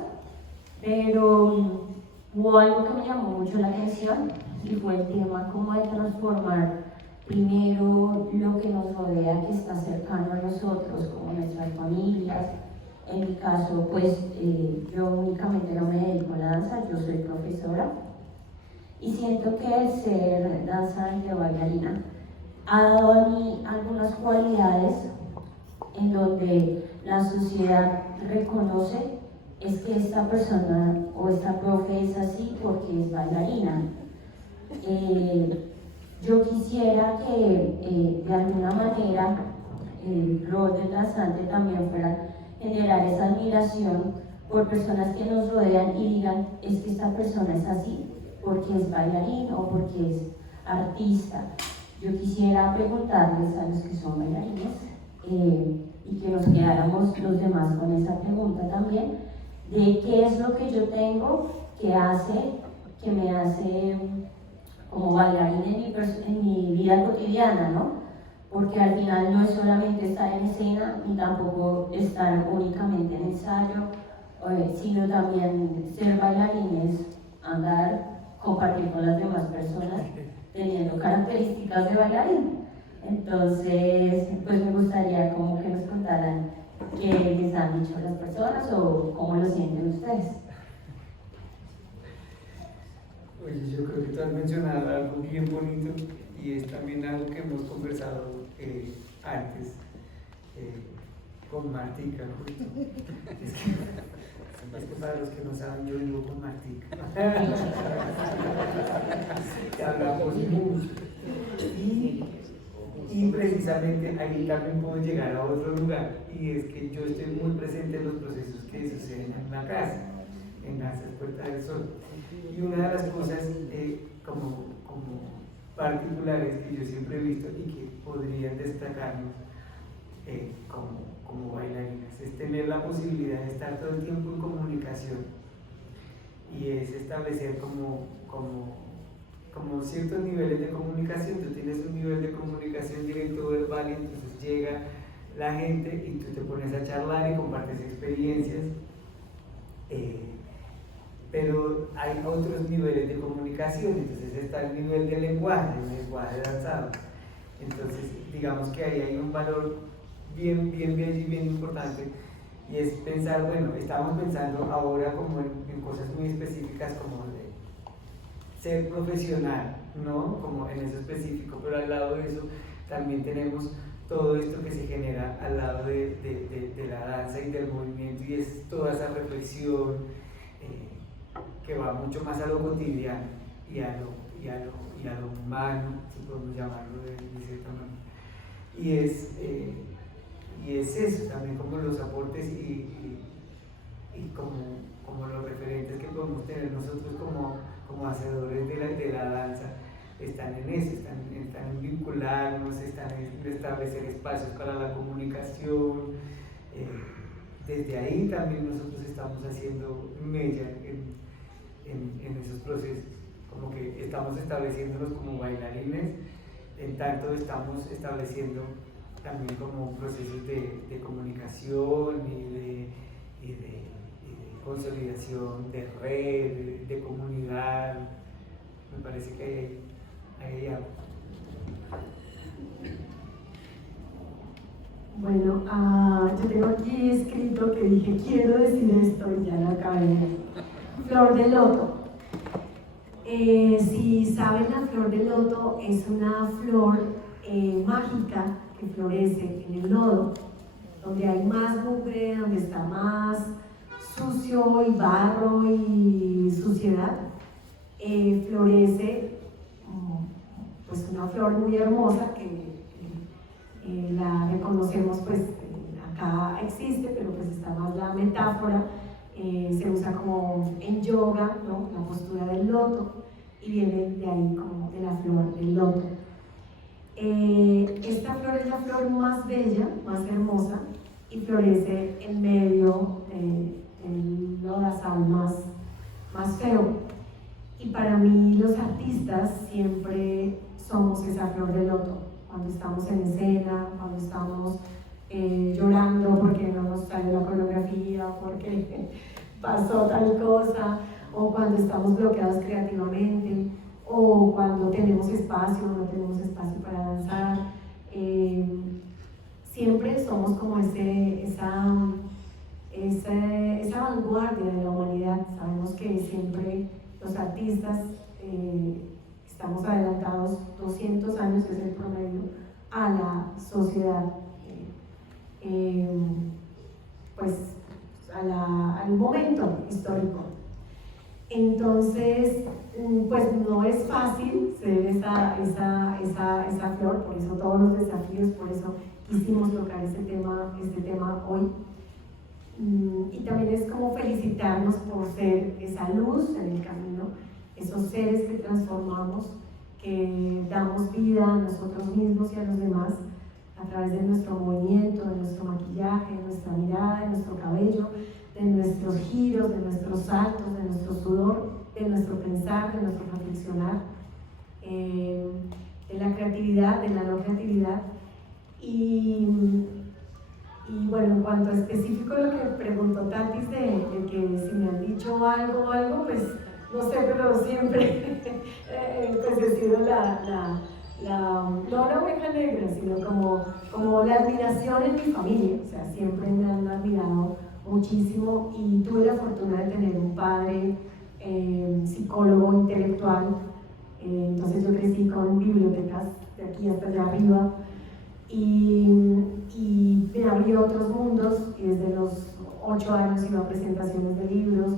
pero hubo algo que me llamó mucho la atención y fue el tema como de transformar primero lo que nos rodea, que está cercano a nosotros, como nuestras familias. En mi caso, pues yo únicamente no me dedico a la danza, yo soy profesora y siento que el ser danzante o bailarina ha dado a mí algunas cualidades en donde la sociedad reconoce es que esta persona o esta profe es así porque es bailarina. Yo quisiera que de alguna manera el rol del danzante también fuera generar esa admiración por personas que nos rodean y digan es que esta persona es así porque es bailarín o porque es artista. Yo quisiera preguntarles a los que son bailarines y que nos quedáramos los demás con esa pregunta también, de qué es lo que yo tengo que me hace como bailarín en mi vida cotidiana, ¿no? Porque al final no es solamente estar en escena, ni tampoco estar únicamente en ensayo, sino también ser bailarín es andar, compartir con las demás personas, teniendo características de bailarín. Entonces, pues me gustaría como que nos contaran que les han dicho las personas o cómo lo sienten ustedes. Oye, yo creo que tú has mencionado algo bien bonito y es también algo que hemos conversado antes con Martica, justo. Es que para los que no saben, yo vivo con Martica. Hablamos mucho. Y precisamente ahí también puedo llegar a otro lugar, y es que yo estoy muy presente en los procesos que suceden en la casa, en las Puertas del Sol. Y una de las cosas como particulares que yo siempre he visto y que podrían destacarnos como bailarinas es tener la posibilidad de estar todo el tiempo en comunicación, y es establecer como ciertos niveles de comunicación. Tú tienes un nivel de comunicación directo verbal y entonces llega la gente y tú te pones a charlar y compartes experiencias, pero hay otros niveles de comunicación. Entonces está el nivel de lenguaje, el lenguaje danzado. Entonces digamos que ahí hay un valor bien importante, y es pensar, bueno, estamos pensando ahora como en cosas muy específicas como de ser profesional, ¿no? Como en eso específico, pero al lado de eso también tenemos todo esto que se genera al lado de la danza y del movimiento, y es toda esa reflexión que va mucho más a lo cotidiano y a lo humano, si podemos llamarlo de cierta manera. Y es eso, también como los aportes y como los referentes que podemos tener nosotros como hacedores de la danza, están en eso, están en vincularnos, están en establecer espacios para la comunicación. Desde ahí también nosotros estamos haciendo mella en esos procesos, como que estamos estableciéndonos como bailarines, en tanto estamos estableciendo también como procesos de comunicación y de consolidación de red, de comunidad. Me parece que hay algo. Bueno, yo tengo aquí escrito que dije quiero decir esto y ya lo acabé. Flor de loto. Si saben, la flor de loto es una flor mágica que florece en el lodo, donde hay más mugre, donde está más sucio y barro y suciedad. Florece pues una flor muy hermosa que la reconocemos, pues acá existe, pero pues está más la metáfora. Se usa como en yoga, ¿no? La postura del loto, y viene de ahí como de la flor del loto. Esta flor es la flor más bella, más hermosa, y florece en medio del lodazal más feo. Y para mí los artistas siempre somos esa flor de loto, cuando estamos en escena, cuando estamos llorando porque no nos sale la coreografía, porque pasó tal cosa, o cuando estamos bloqueados creativamente, o cuando tenemos espacio o no tenemos espacio para danzar. Siempre somos como esa vanguardia de la humanidad. Sabemos que siempre los artistas estamos adelantados 200 años, es el promedio, a la sociedad, pues al momento histórico. Entonces, pues no es fácil ser esa flor, por eso todos los desafíos, por eso quisimos tocar este tema hoy. Y también es como felicitarnos por ser esa luz en el camino, esos seres que transformamos, que damos vida a nosotros mismos y a los demás a través de nuestro movimiento, de nuestro maquillaje, de nuestra mirada, de nuestro cabello, de nuestros giros, de nuestros saltos, de nuestro sudor, de nuestro pensar, de nuestro reflexionar, de la creatividad, de la no creatividad. Y bueno, en cuanto a específico lo que preguntó Tatis de que si me han dicho algo, pues no sé, pero siempre pues he sido no la oveja negra, sino como la admiración en mi familia. O sea, siempre me han muchísimo y tuve la fortuna de tener un padre psicólogo intelectual, entonces yo crecí con bibliotecas de aquí hasta allá arriba y me abrió otros mundos y desde los 8 años iba a presentaciones de libros,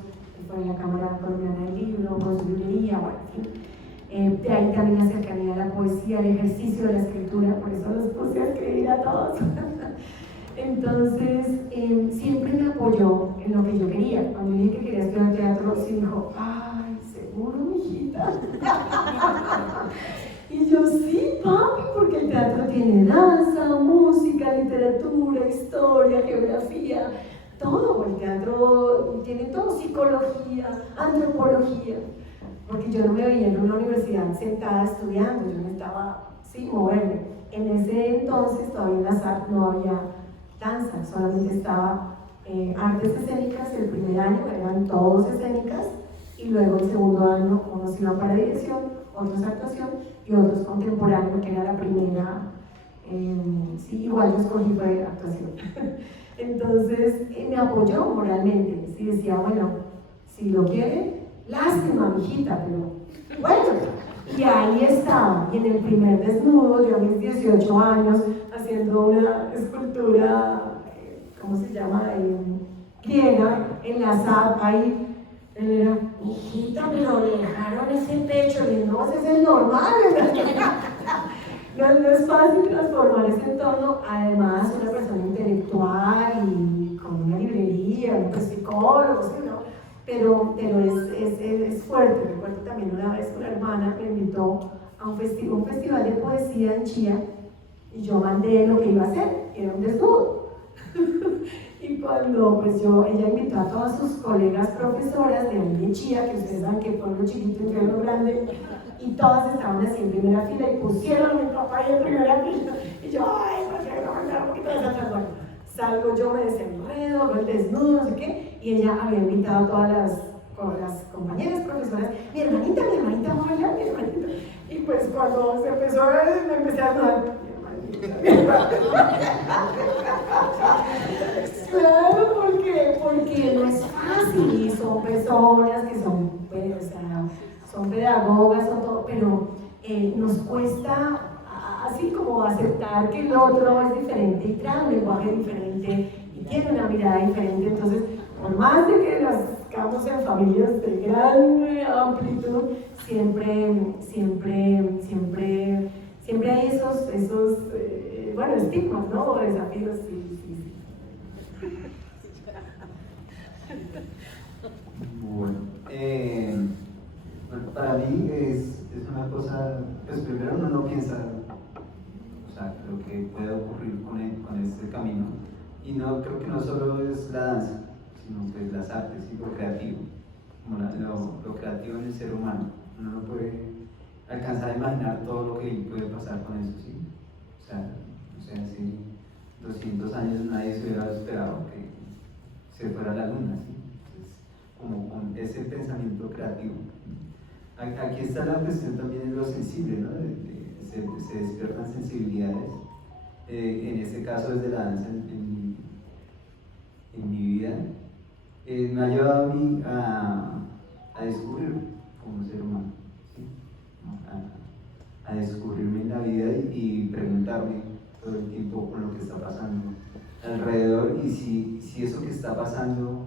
fue en la Cámara Colombiana del Libro, con su librería, bueno, en fin. De ahí también la cercanía a la poesía, el ejercicio de la escritura, por eso los puse a escribir a todos. Entonces, siempre me apoyó en lo que yo quería. Cuando le dije que quería estudiar teatro, sí dijo, ay, seguro, mijita. Y yo, sí, papi, porque el teatro tiene danza, música, literatura, historia, geografía, todo. El teatro tiene todo, psicología, antropología. Porque yo no me veía en una universidad sentada estudiando, yo necesitaba, sí, moverme. En ese entonces, todavía en la SAP no había danza, solamente estaba artes escénicas. El primer año eran todos escénicas y luego el segundo año unos iban para dirección, otros actuación y otros contemporáneo, que era la primera. Sí, igual yo escogí fue actuación. Entonces me apoyó moralmente, sí, decía, bueno, si lo quiere, lástima, mijita, pero bueno. Y ahí estaba, y en el primer desnudo, yo a mis 18 años, haciendo una escultura, ¿cómo se llama? Griega, en la SAP, ahí, él era, mijita, pero le dejaron ese pecho, y no, ese es el normal, no es fácil transformar ese entorno, además una persona intelectual y con una librería, un psicólogo, ¿sí, no? Pero es fuerte. Recuerdo también una vez una hermana me invitó a un festival de poesía en Chía y yo mandé lo que iba a hacer, era un desnudo. Y cuando pues ella invitó a todas sus colegas profesoras de ahí de Chía, que ustedes saben que pueblo chiquito, infierno grande, y todas estaban así en primera fila y pusieron a mi papá ahí en primera fila. Y yo, ay, ¿por qué no mandar un poquito de esa atrás? Bueno, salgo yo, me desenredo, hago el desnudo, no sé qué, y ella había invitado a todas las compañeras profesoras, mi hermanita, vamos a bailar, mi hermanita. Y pues cuando se empezó a ver, me empecé a dudar, mi hermanita. Claro, porque no es fácil, y son personas que son, pues, o sea, son pedagogas, son todo, pero nos cuesta así como aceptar que el otro es diferente y trae un lenguaje diferente y tiene una mirada diferente. Entonces, por más de que nazcamos en familias de gran amplitud, siempre hay esos bueno, estigmas, ¿no? O desafíos, sí. Bueno, para mí es una cosa, pues primero uno no piensa, o sea, lo que puede ocurrir con este camino, y no creo que no solo es la danza, sino pues las artes y lo creativo, como lo creativo en el ser humano. Uno no puede alcanzar a imaginar todo lo que puede pasar con eso, ¿sí? O sea, hace 200 años nadie se hubiera esperado que se fuera a la luna, ¿sí? Como con ese pensamiento creativo. Aquí está la cuestión también de lo sensible, ¿no? Se despiertan sensibilidades, en este caso desde la danza en mi vida, me ha ayudado a mí a descubrirme como ser humano, ¿sí? A descubrirme en la vida y preguntarme todo el tiempo con lo que está pasando alrededor y si eso que está pasando,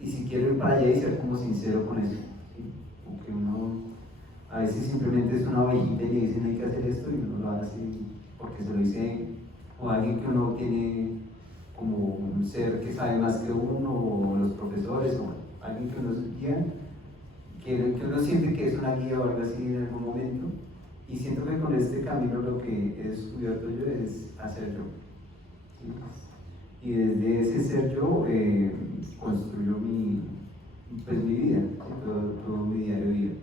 y si quiero ir para allá y ser como sincero con eso, ¿sí? Porque uno a veces simplemente es una ovejita y le dicen hay que hacer esto y uno lo hace porque se lo dice o alguien que uno tiene como un ser que sabe más que uno, o los profesores, o alguien que uno guía, que uno siente que es una guía o algo así en algún momento. Y siento que con este camino lo que he descubierto yo es hacer yo, ¿sí? Y desde ese ser yo construyo mi vida, ¿sí? todo mi diario de vida.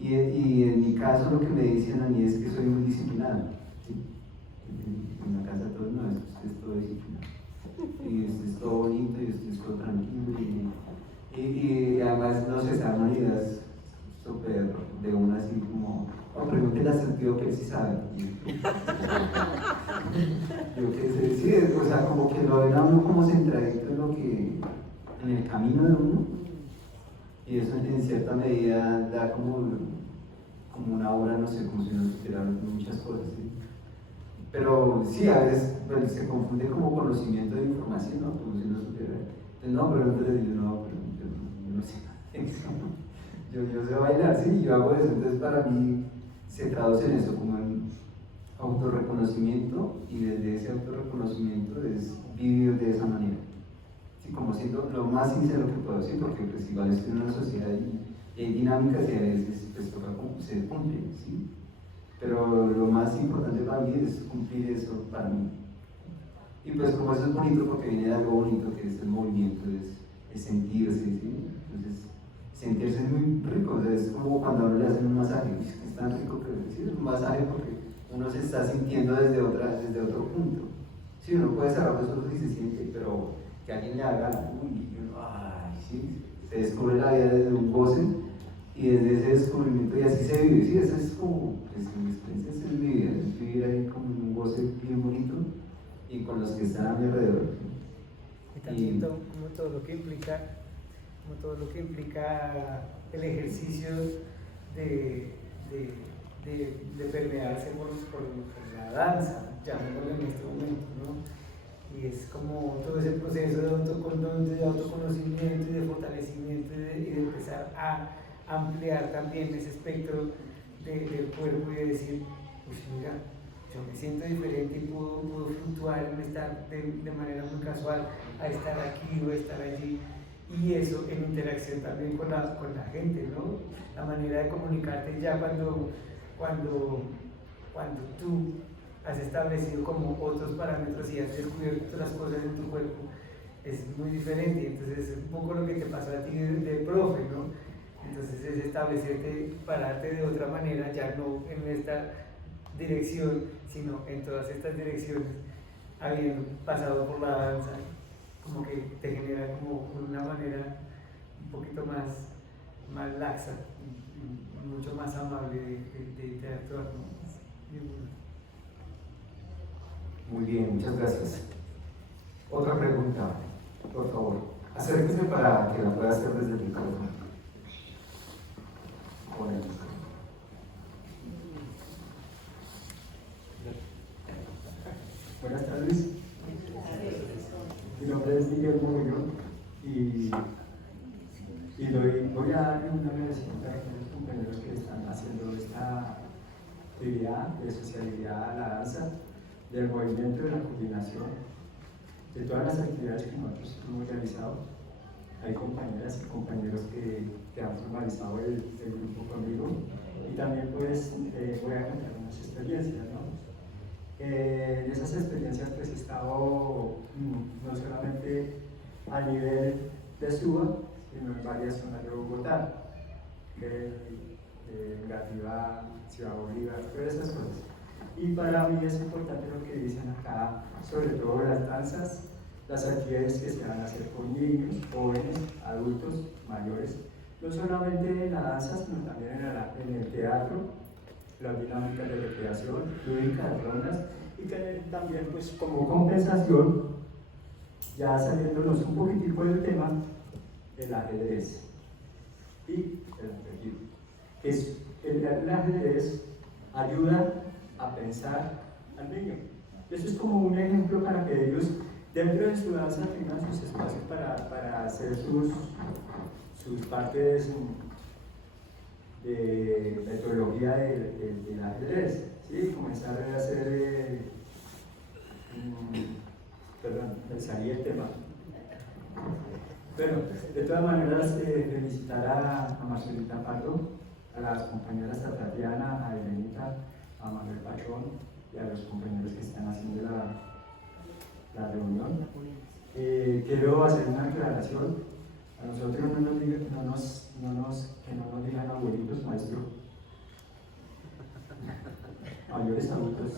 Y en mi caso lo que me dicen a mí es que soy muy disciplinado, ¿sí? En la casa todos no, usted es todo disciplinado, y usted es todo bonito, y usted es todo tranquilo, y además no sé, esa humanidad es súper de una así como, pregúntele a Santiago que él sí sabe. Yo qué sé, sí, o sea, como que lo ven a uno como centradito en lo que, en el camino de uno, y eso en cierta medida da como una obra, no sé, como si uno supiera muchas cosas, ¿sí? Pero sí, a veces pues, se confunde como conocimiento de información, ¿no? Como si uno supiera, no, pero entonces yo no, pero yo no sé nada. Yo sé bailar, sí, yo hago eso, entonces para mí se traduce en eso, como en autorreconocimiento, y desde ese autorreconocimiento es vivir de esa manera, ¿sí? Como siendo lo más sincero que puedo, ¿sí? Porque pues igual estoy en una sociedad y hay dinámicas y a veces pues toca se cumple, ¿sí? Pero lo más importante para mí es cumplir eso para mí. Y pues como eso es bonito porque viene de algo bonito que es el movimiento, es sentirse, ¿sí? Entonces sentirse es muy rico, o sea, es como cuando a uno le hacen un masaje, es tan rico que sí, es un masaje porque uno se está sintiendo desde otro punto. Sí, uno puede cerrar los ojos y se siente, pero que alguien le haga, uy, y uno, ay, sí, se descubre la vida desde un goce y desde ese descubrimiento y así se vive, sí, eso es como, pues, mi experiencia es mi vida, es vivir ahí con un goce bien bonito y con los que están a mi alrededor. Y también como todo lo que implica, el ejercicio de permearse por la danza, llamémoslo en este momento, ¿no? Y es como todo ese proceso de autoconocimiento y de fortalecimiento y de empezar a ampliar también ese espectro del cuerpo y de decir, pues mira, yo me siento diferente y puedo fluctuar en estar de manera muy casual a estar aquí o a estar allí, y eso en interacción también con la gente, ¿no? La manera de comunicarte ya cuando tú has establecido como otros parámetros y has descubierto las cosas en tu cuerpo es muy diferente. Entonces es un poco lo que te pasó a ti de profe, ¿no? Entonces es establecerte, pararte de otra manera, ya no en esta dirección, sino en todas estas direcciones, habiendo pasado por la danza, como que te genera como una manera un poquito más laxa, mucho más amable de interactuar, ¿no? Muy bien, muchas gracias. Otra pregunta, por favor. Acérquese para que la pueda hacer desde el micrófono. Con el micrófono. Buenas tardes. Mi nombre es Miguel Moreno y voy a darle un agradecimiento a aquellos compañeros que están haciendo esta actividad de sociabilidad a la danza, del movimiento, de la coordinación, de todas las actividades que nosotros hemos realizado. Hay compañeras y compañeros que han formalizado el grupo conmigo, y también pues voy a contar unas experiencias, ¿no? En esas experiencias pues he estado no solamente a nivel de Suba, sino en varias zonas de Bogotá, Engativá, Ciudad Bolívar, todas esas cosas. Y para mí es importante lo que dicen acá, sobre todo las danzas, las actividades que se van a hacer con niños, jóvenes, adultos, mayores, no solamente en la danza, sino también en el teatro, las dinámicas de recreación, lúdicas, rondas, y tener también pues como compensación, ya saliéndonos un poquitico del tema, el ajedrez y el apellido. El ajedrez ayuda a pensar al niño. Eso es como un ejemplo para que ellos dentro de su danza tengan sus espacios para hacer sus partes de metodología del ajedrez, ¿sí? Comenzar a hacer, perdón, me salí el tema. Bueno, de todas maneras, felicitar a Marcelita Pardo, a las compañeras a Tatiana, a Elenita, a Manuel Pachón y a los compañeros que están haciendo la reunión. Quiero hacer una aclaración. A nosotros que no nos digan abuelitos, maestro. Mayores adultos.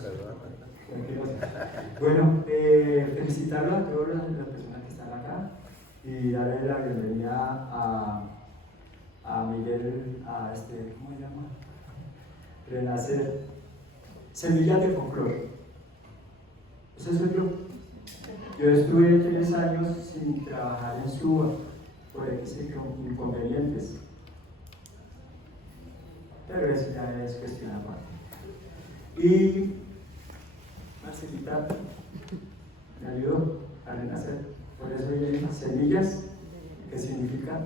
Bueno, felicitarlo a todas las personas que están acá y darle la bienvenida a Miguel, ¿cómo se llama? Renacer. Semillas de folclore. ¿Eso es yo? Yo estuve 3 años sin trabajar en Suba por X inconvenientes, pero eso ya es cuestión aparte. Y Marcelita me ayudó a renacer. Por eso vienen semillas, que significa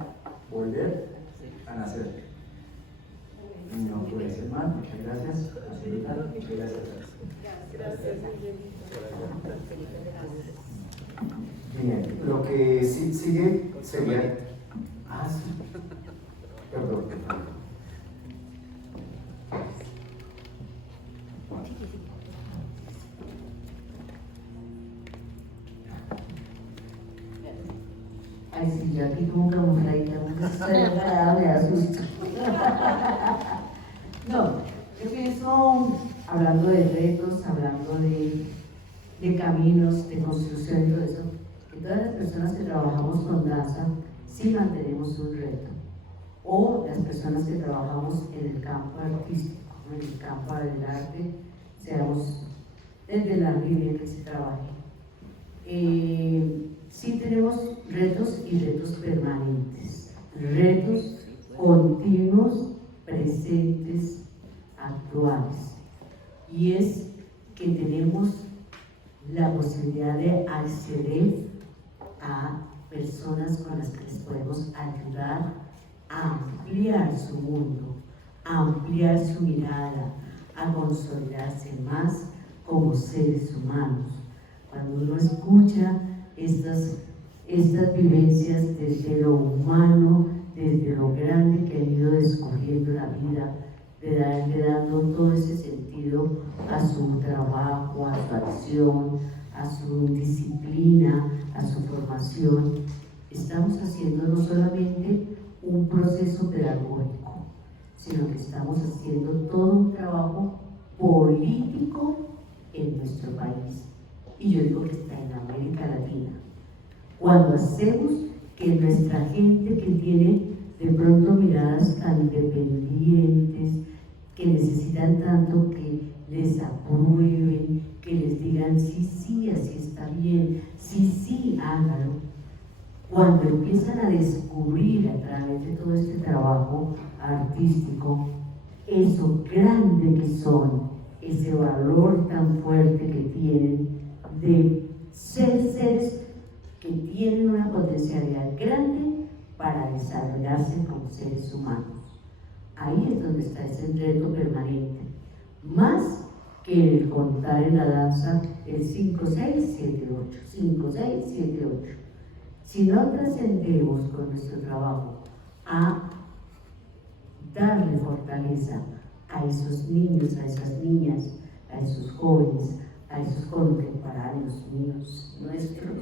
volver a nacer. Y no puede ser más. Muchas gracias, Marcelita. Muchas gracias. Bien, lo que sigue sería... Ah, sí. Perdón. Ay, sí, yo aquí como camufladita, estoy enredada, me da susto. No, yo pienso, hablando de retos, hablando de caminos, de construcción y todo eso, que todas las personas que trabajamos con danza sí mantenemos un reto. O las personas que trabajamos en el campo artístico, en el campo del arte, seamos desde la línea que se trabaje. Sí tenemos retos y retos permanentes, retos continuos, presentes, actuales. Y es que tenemos la posibilidad de acceder a personas con las que les podemos ayudar a ampliar su mundo, a ampliar su mirada, a consolidarse más como seres humanos. Cuando uno escucha estas vivencias desde lo humano, desde lo grande que han ido descubriendo la vida, de dando todo ese sentido a su trabajo, a su acción, a su disciplina, a su formación, estamos haciendo no solamente un proceso pedagógico, sino que estamos haciendo todo un trabajo político en nuestro país. Y yo digo que está en América Latina. Cuando hacemos que nuestra gente que tiene de pronto miradas tan independientes, que necesitan tanto que les aprueben, que les digan sí, así está bien, sí, hágalo. Cuando empiezan a descubrir a través de todo este trabajo artístico eso grande que son, ese valor tan fuerte que tienen de ser seres que tienen una potencialidad grande para desarrollarse como seres humanos. Ahí es donde está ese reto permanente, más que el contar en la danza el 5, 6, 7, 8, 5, 6, 7, 8. Si no trascendemos con nuestro trabajo a darle fortaleza a esos niños, a esas niñas, a esos jóvenes, a esos contemporáneos míos, nuestros,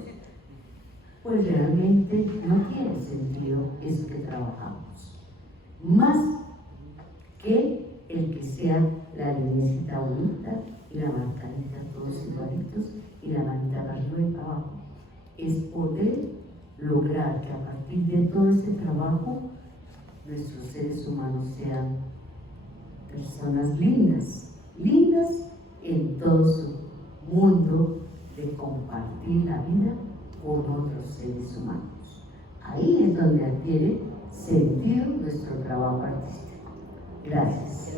pues realmente no tiene sentido eso que trabajamos. Más que el que sea la linecita bonita y la marcadita todos igualitos y la manita para arriba y para abajo. Es poder lograr que a partir de todo ese trabajo nuestros seres humanos sean personas lindas, lindas en todo su mundo de compartir la vida con otros seres humanos. Ahí es donde adquiere sentido nuestro trabajo artístico. Gracias.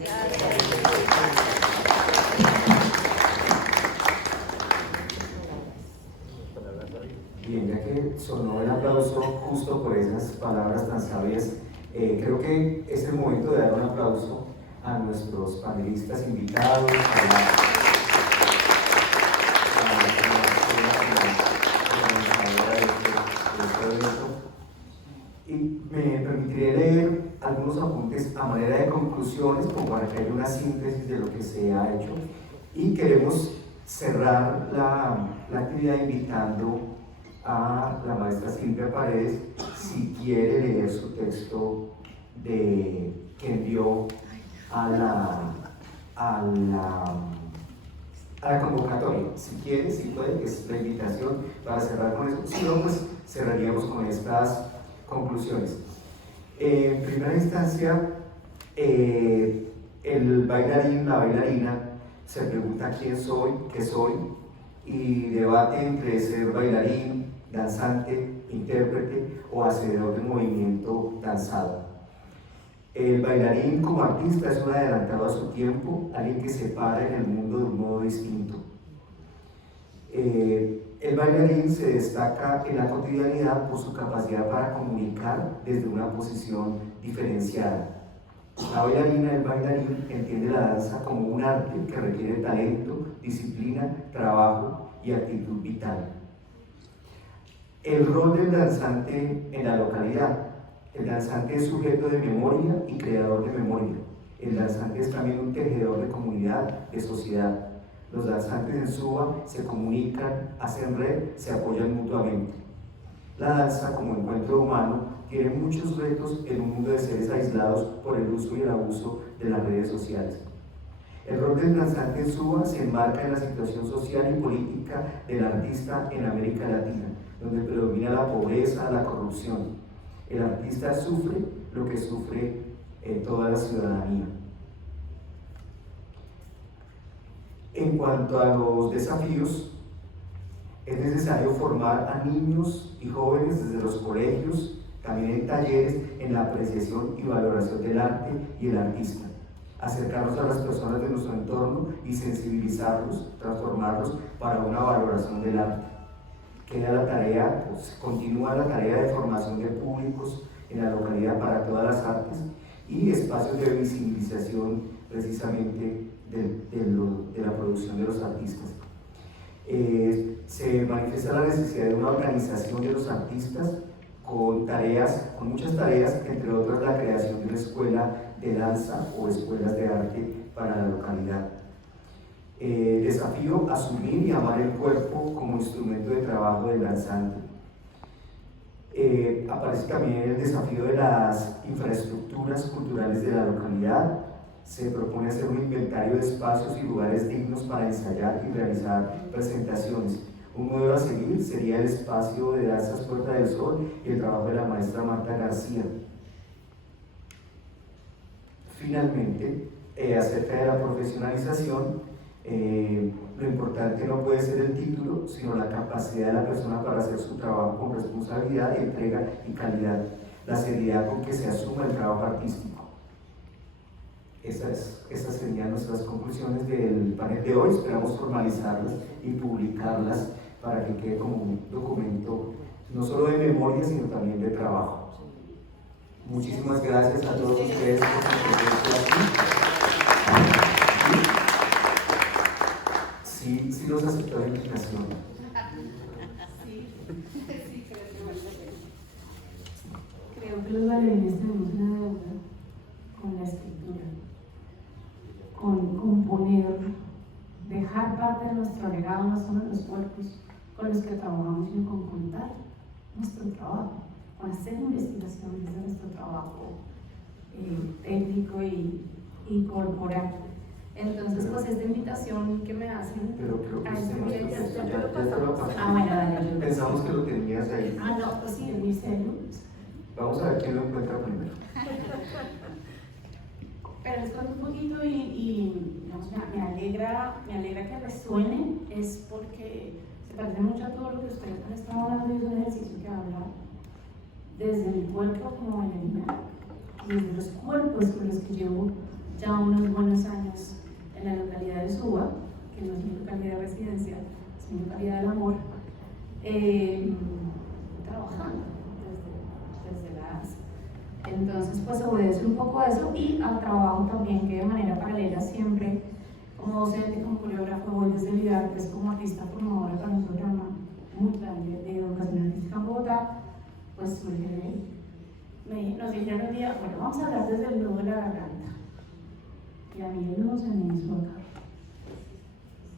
Bien, ya que sonó el aplauso justo por esas palabras tan sabias, creo que es el momento de dar un aplauso a nuestros panelistas invitados, y me permitiré leer algunos apuntes a manera de conclusiones, como para que haya una síntesis de lo que se ha hecho, y queremos cerrar la actividad invitando a la maestra Silvia Paredes, si quiere leer su texto que envió a la convocatoria. Si quiere, si puede, que es la invitación para cerrar con eso. Si no, pues cerraríamos con estas conclusiones. En primera instancia, el bailarín, la bailarina, se pregunta quién soy, qué soy, y debate entre ser bailarín, danzante, intérprete o hacedor del movimiento danzado. El bailarín como artista es un adelantado a su tiempo, alguien que se para en el mundo de un modo distinto. El bailarín se destaca en la cotidianidad por su capacidad para comunicar desde una posición diferenciada. La bailarina, el bailarín, entiende la danza como un arte que requiere talento, disciplina, trabajo y actitud vital. El rol del danzante en la localidad. El danzante es sujeto de memoria y creador de memoria. El danzante es también un tejedor de comunidad, de sociedad. Los danzantes en Suba se comunican, hacen red, se apoyan mutuamente. La danza, como encuentro humano, tiene muchos retos en un mundo de seres aislados por el uso y el abuso de las redes sociales. El rol del danzante en Suba se enmarca en la situación social y política del artista en América Latina, donde predomina la pobreza, la corrupción. El artista sufre lo que sufre toda la ciudadanía. En cuanto a los desafíos, es necesario formar a niños y jóvenes desde los colegios, también en talleres, en la apreciación y valoración del arte y el artista. Acercarnos a las personas de nuestro entorno y sensibilizarlos, transformarlos para una valoración del arte. Queda la tarea, continúa la tarea de formación de públicos en la localidad para todas las artes y espacios de visibilización precisamente de la producción de los artistas. Se manifiesta la necesidad de una organización de los artistas con muchas tareas, entre otras la creación de una escuela de danza o escuelas de arte para la localidad. Desafío, asumir y amar el cuerpo como instrumento de trabajo del danzante. Aparece también el desafío de las infraestructuras culturales de la localidad. Se propone hacer un inventario de espacios y lugares dignos para ensayar y realizar presentaciones. Un modelo a seguir sería el espacio de danzas Puerta del Sol y el trabajo de la maestra Marta García. Finalmente, acerca de la profesionalización, lo importante no puede ser el título, sino la capacidad de la persona para hacer su trabajo con responsabilidad, entrega y calidad, la seriedad con que se asuma el trabajo artístico. Esas serían nuestras conclusiones del panel de hoy. Esperamos formalizarlas y publicarlas para que quede como un documento no solo de memoria, sino también de trabajo. Muchísimas gracias a todos ustedes por su presencia aquí. Sí los aceptó la invitación. Creo que los bailarines tenemos una deuda con la escritura, con componer, dejar parte de nuestro legado no solo en los cuerpos con los que trabajamos, sino con contar nuestro trabajo, con hacer investigación desde nuestro trabajo técnico y corporal. Entonces, pues esta invitación que me hacen Pero creo que a este usted ya te lo pasó. Ah, bueno, dale. Pensamos que lo tenías ahí. Ah, no, pues sí, es muy serio. Vamos a ver quién lo encuentra primero. Pero les cuento un poquito y digamos, me alegra que resuene, es porque se parece mucho a todo lo que ustedes han estado hablando y es un ejercicio que habla desde mi cuerpo como bailarina, desde los cuerpos con los que llevo ya unos buenos años en la localidad de Suba, que no es mi localidad de residencia, es mi localidad del amor, trabajando desde la danza. Entonces, pues obedece un poco a eso y al trabajo también, que de manera paralela siempre, como docente, como coreógrafo, voy desde el IDARTES como artista formadora para un programa muy grande de educación artística en Bogotá, pues surge de ahí. Nos dijeron un día, bueno, vamos a hablar desde el nudo de la garganta. Y a mí el nudo se me hizo acá,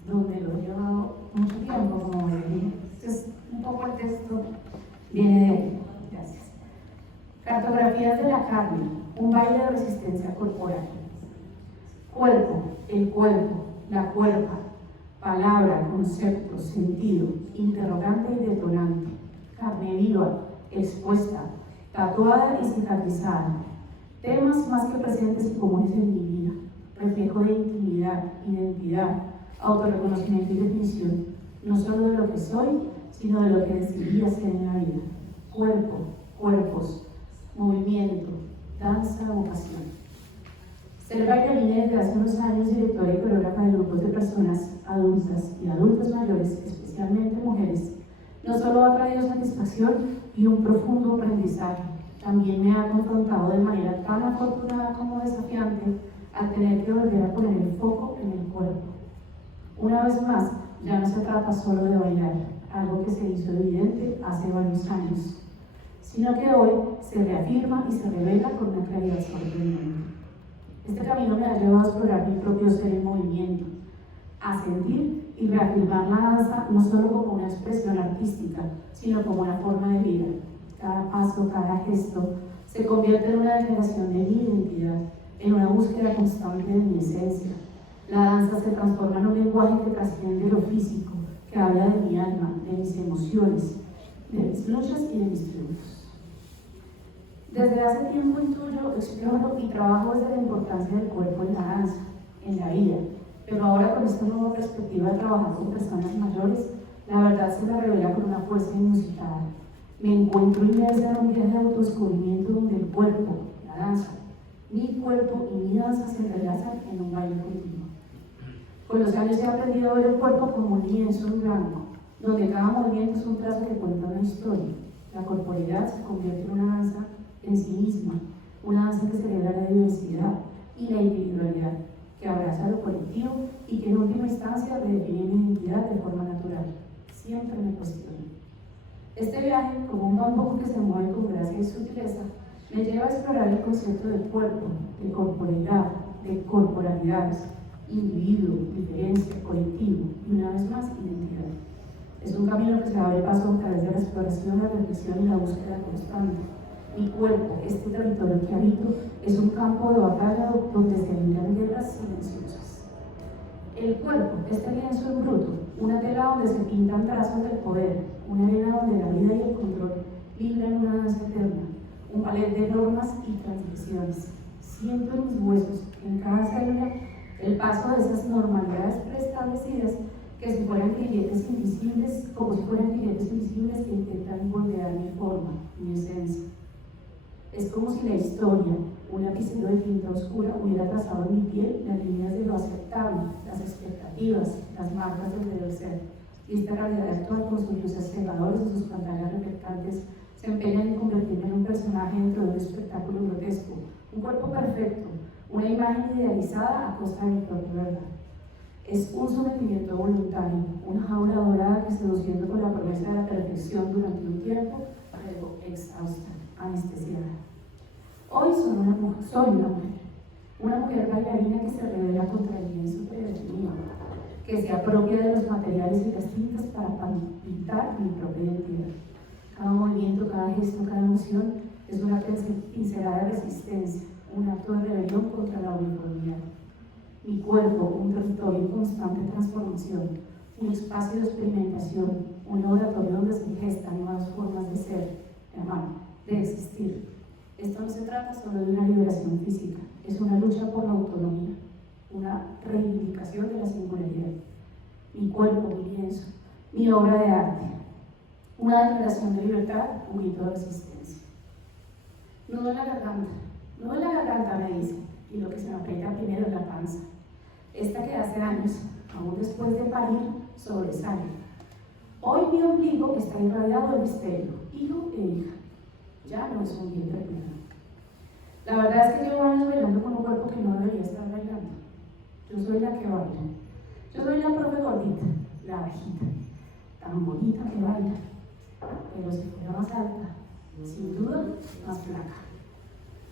donde lo he llevado mucho tiempo como bailarina. Entonces, un poco el texto viene de ahí. Gracias. Cartografías de la carne, un baile de resistencia corporal. Cuerpo, el cuerpo, la cuerpa, palabra, concepto, sentido, interrogante y detonante, carne viva, expuesta, tatuada y cicatrizada, temas más que presentes y comunes en mi vida, reflejo de intimidad, identidad, autorreconocimiento y definición, no solo de lo que soy, sino de lo que decidí hacer en la vida. Cuerpo, cuerpos, movimiento, danza, vocación. Ser bailarina desde hace unos años, directora y coreógrafa de grupos de personas adultas y adultos mayores, especialmente mujeres, no solo ha traído satisfacción y un profundo aprendizaje, también me ha confrontado de manera tan afortunada como desafiante al tener que volver a poner el foco en el cuerpo. Una vez más, ya no se trata solo de bailar, algo que se hizo evidente hace varios años, sino que hoy se reafirma y se revela con una claridad sorprendente. Este camino me ha llevado a explorar mi propio ser en movimiento, a sentir y reafirmar la danza no solo como una expresión artística, sino como una forma de vida. Cada paso, cada gesto se convierte en una declaración de mi identidad, en una búsqueda constante de mi esencia. La danza se transforma en un lenguaje que trasciende lo físico, que habla de mi alma, de mis emociones, de mis luchas y de mis triunfos. Desde hace tiempo intuyo, exploro y trabajo desde la importancia del cuerpo en la danza, en la vida, pero ahora con esta nueva perspectiva de trabajar con personas mayores, la verdad se me revela con una fuerza inusitada. Me encuentro inmersa en un viaje de autodescubrimiento donde el cuerpo, la danza, mi cuerpo y mi danza se entrelazan en un baile continuo. Con los años he aprendido a ver el cuerpo como un lienzo en blanco, donde cada movimiento es un trazo que cuenta una historia. La corporalidad se convierte en una danza en sí misma, una danza que celebra la diversidad y la individualidad, que abraza lo colectivo y que en última instancia redefine mi identidad de forma natural. Siempre me cuestiono. Este viaje, como un bambuco que se mueve con gracia y sutileza, me lleva a explorar el concepto de cuerpo, de corporalidad, de corporalidades, individuo, diferencia, colectivo y una vez más identidad. Es un camino que se abre paso a través de la exploración, la reflexión y la búsqueda constante. Mi cuerpo, este territorio que habito, es un campo de batalla donde se libran guerras silenciosas. El cuerpo, este lienzo en bruto, una tela donde se pintan trazos del poder, una arena donde la vida y el control vibran una danza eterna, un ballet de normas y transiciones. Siento en mis huesos, en cada célula, el paso de esas normalidades preestablecidas que si fueran grilletes invisibles, como si fueran grilletes invisibles que intentan moldear mi forma, mi esencia. Es como si la historia, un lapicero de tinta oscura, hubiera trazado en mi piel las líneas de lo aceptable, las expectativas, las marcas del deber ser. Y esta realidad actual, con sus luces cegadores y sus pantallas reflectantes, se empeñan en convertirme en un personaje dentro de un espectáculo grotesco, un cuerpo perfecto, una imagen idealizada a costa de mi propia verdad. Es un sometimiento voluntario, una jaula dorada que, seduciendo con la promesa de la perfección durante un tiempo, luego exhausta, anestesiada. Hoy soy una mujer bailarina que se revela contra el lienzo predefinido, que se apropia de los materiales y las tintas para pintar mi propia identidad. Cada movimiento, cada gesto, cada emoción es una pincelada de resistencia, un acto de rebelión contra la uniformidad. Mi cuerpo, un territorio en constante transformación, un espacio de experimentación, un laboratorio donde se gestan nuevas formas de ser, de amar, de existir. Esto no se trata solo de una liberación física, es una lucha por la autonomía, una reivindicación de la singularidad. Mi cuerpo, mi lienzo, mi obra de arte, una declaración de libertad, un grito de resistencia. Nudo en la garganta, me dice, y lo que se me aprieta primero es la panza. Esta que hace años, aún después de parir, sobresale. Hoy mi ombligo está irradiado de misterio, hijo e hija. Ya no es un vientre pleno. La verdad es que llevo años bailando con un cuerpo que no debería estar bailando. Yo soy la que baila. Yo soy la profe gordita, la bajita, tan bonita que baila. Pero si fuera más alta, sin duda, más flaca.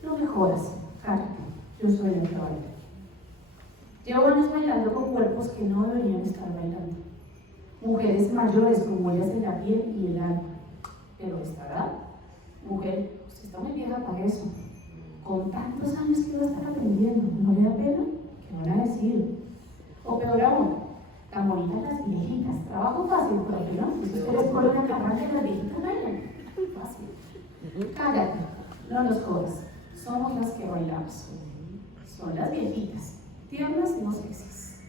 No mejoras, cállate, yo soy la que baila. Llevo años bailando con cuerpos que no deberían estar bailando. Mujeres mayores con huellas en la piel y el alma. Pero esta edad, mujer, usted está muy vieja para eso. Con tantos años que va a estar aprendiendo, ¿no le da pena? ¿Qué van a decir? O peor aún, tan bonitas las viejitas. Trabajo fácil, por aquí, ¿no? Si ustedes ponen una carrera que las viejitas bailan. Muy fácil. Cállate, no nos jodas. Somos las que bailamos. Son las viejitas, tiernas y no sexys.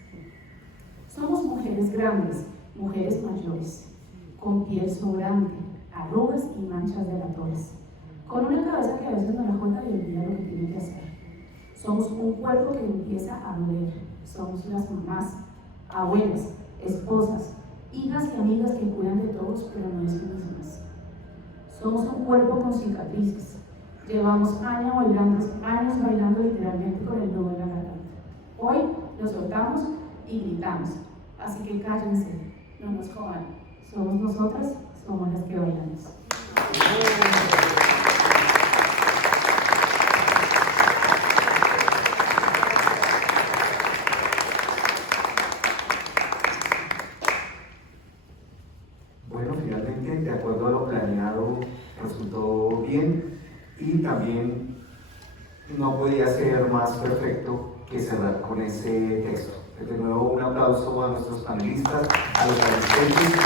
Somos mujeres grandes, mujeres mayores, con piel sobrante, arrugas y manchas delatorias, con una cabeza que a veces no la cuenta y olvida lo que tiene que hacer. Somos un cuerpo que empieza a doler. Somos las mamás, abuelas, esposas, hijas y amigas que cuidan de todos, pero no de sí mismas. Somos un cuerpo con cicatrices. Llevamos años bailando literalmente con el nudo en la garganta. Hoy lo soltamos y gritamos. Así que cállense, no nos jodan. Somos nosotras, somos las que bailamos. Bueno, finalmente, de acuerdo a lo planeado, resultó bien y también no podía ser más perfecto que cerrar con ese texto. De nuevo, un aplauso a nuestros panelistas, a los asistentes,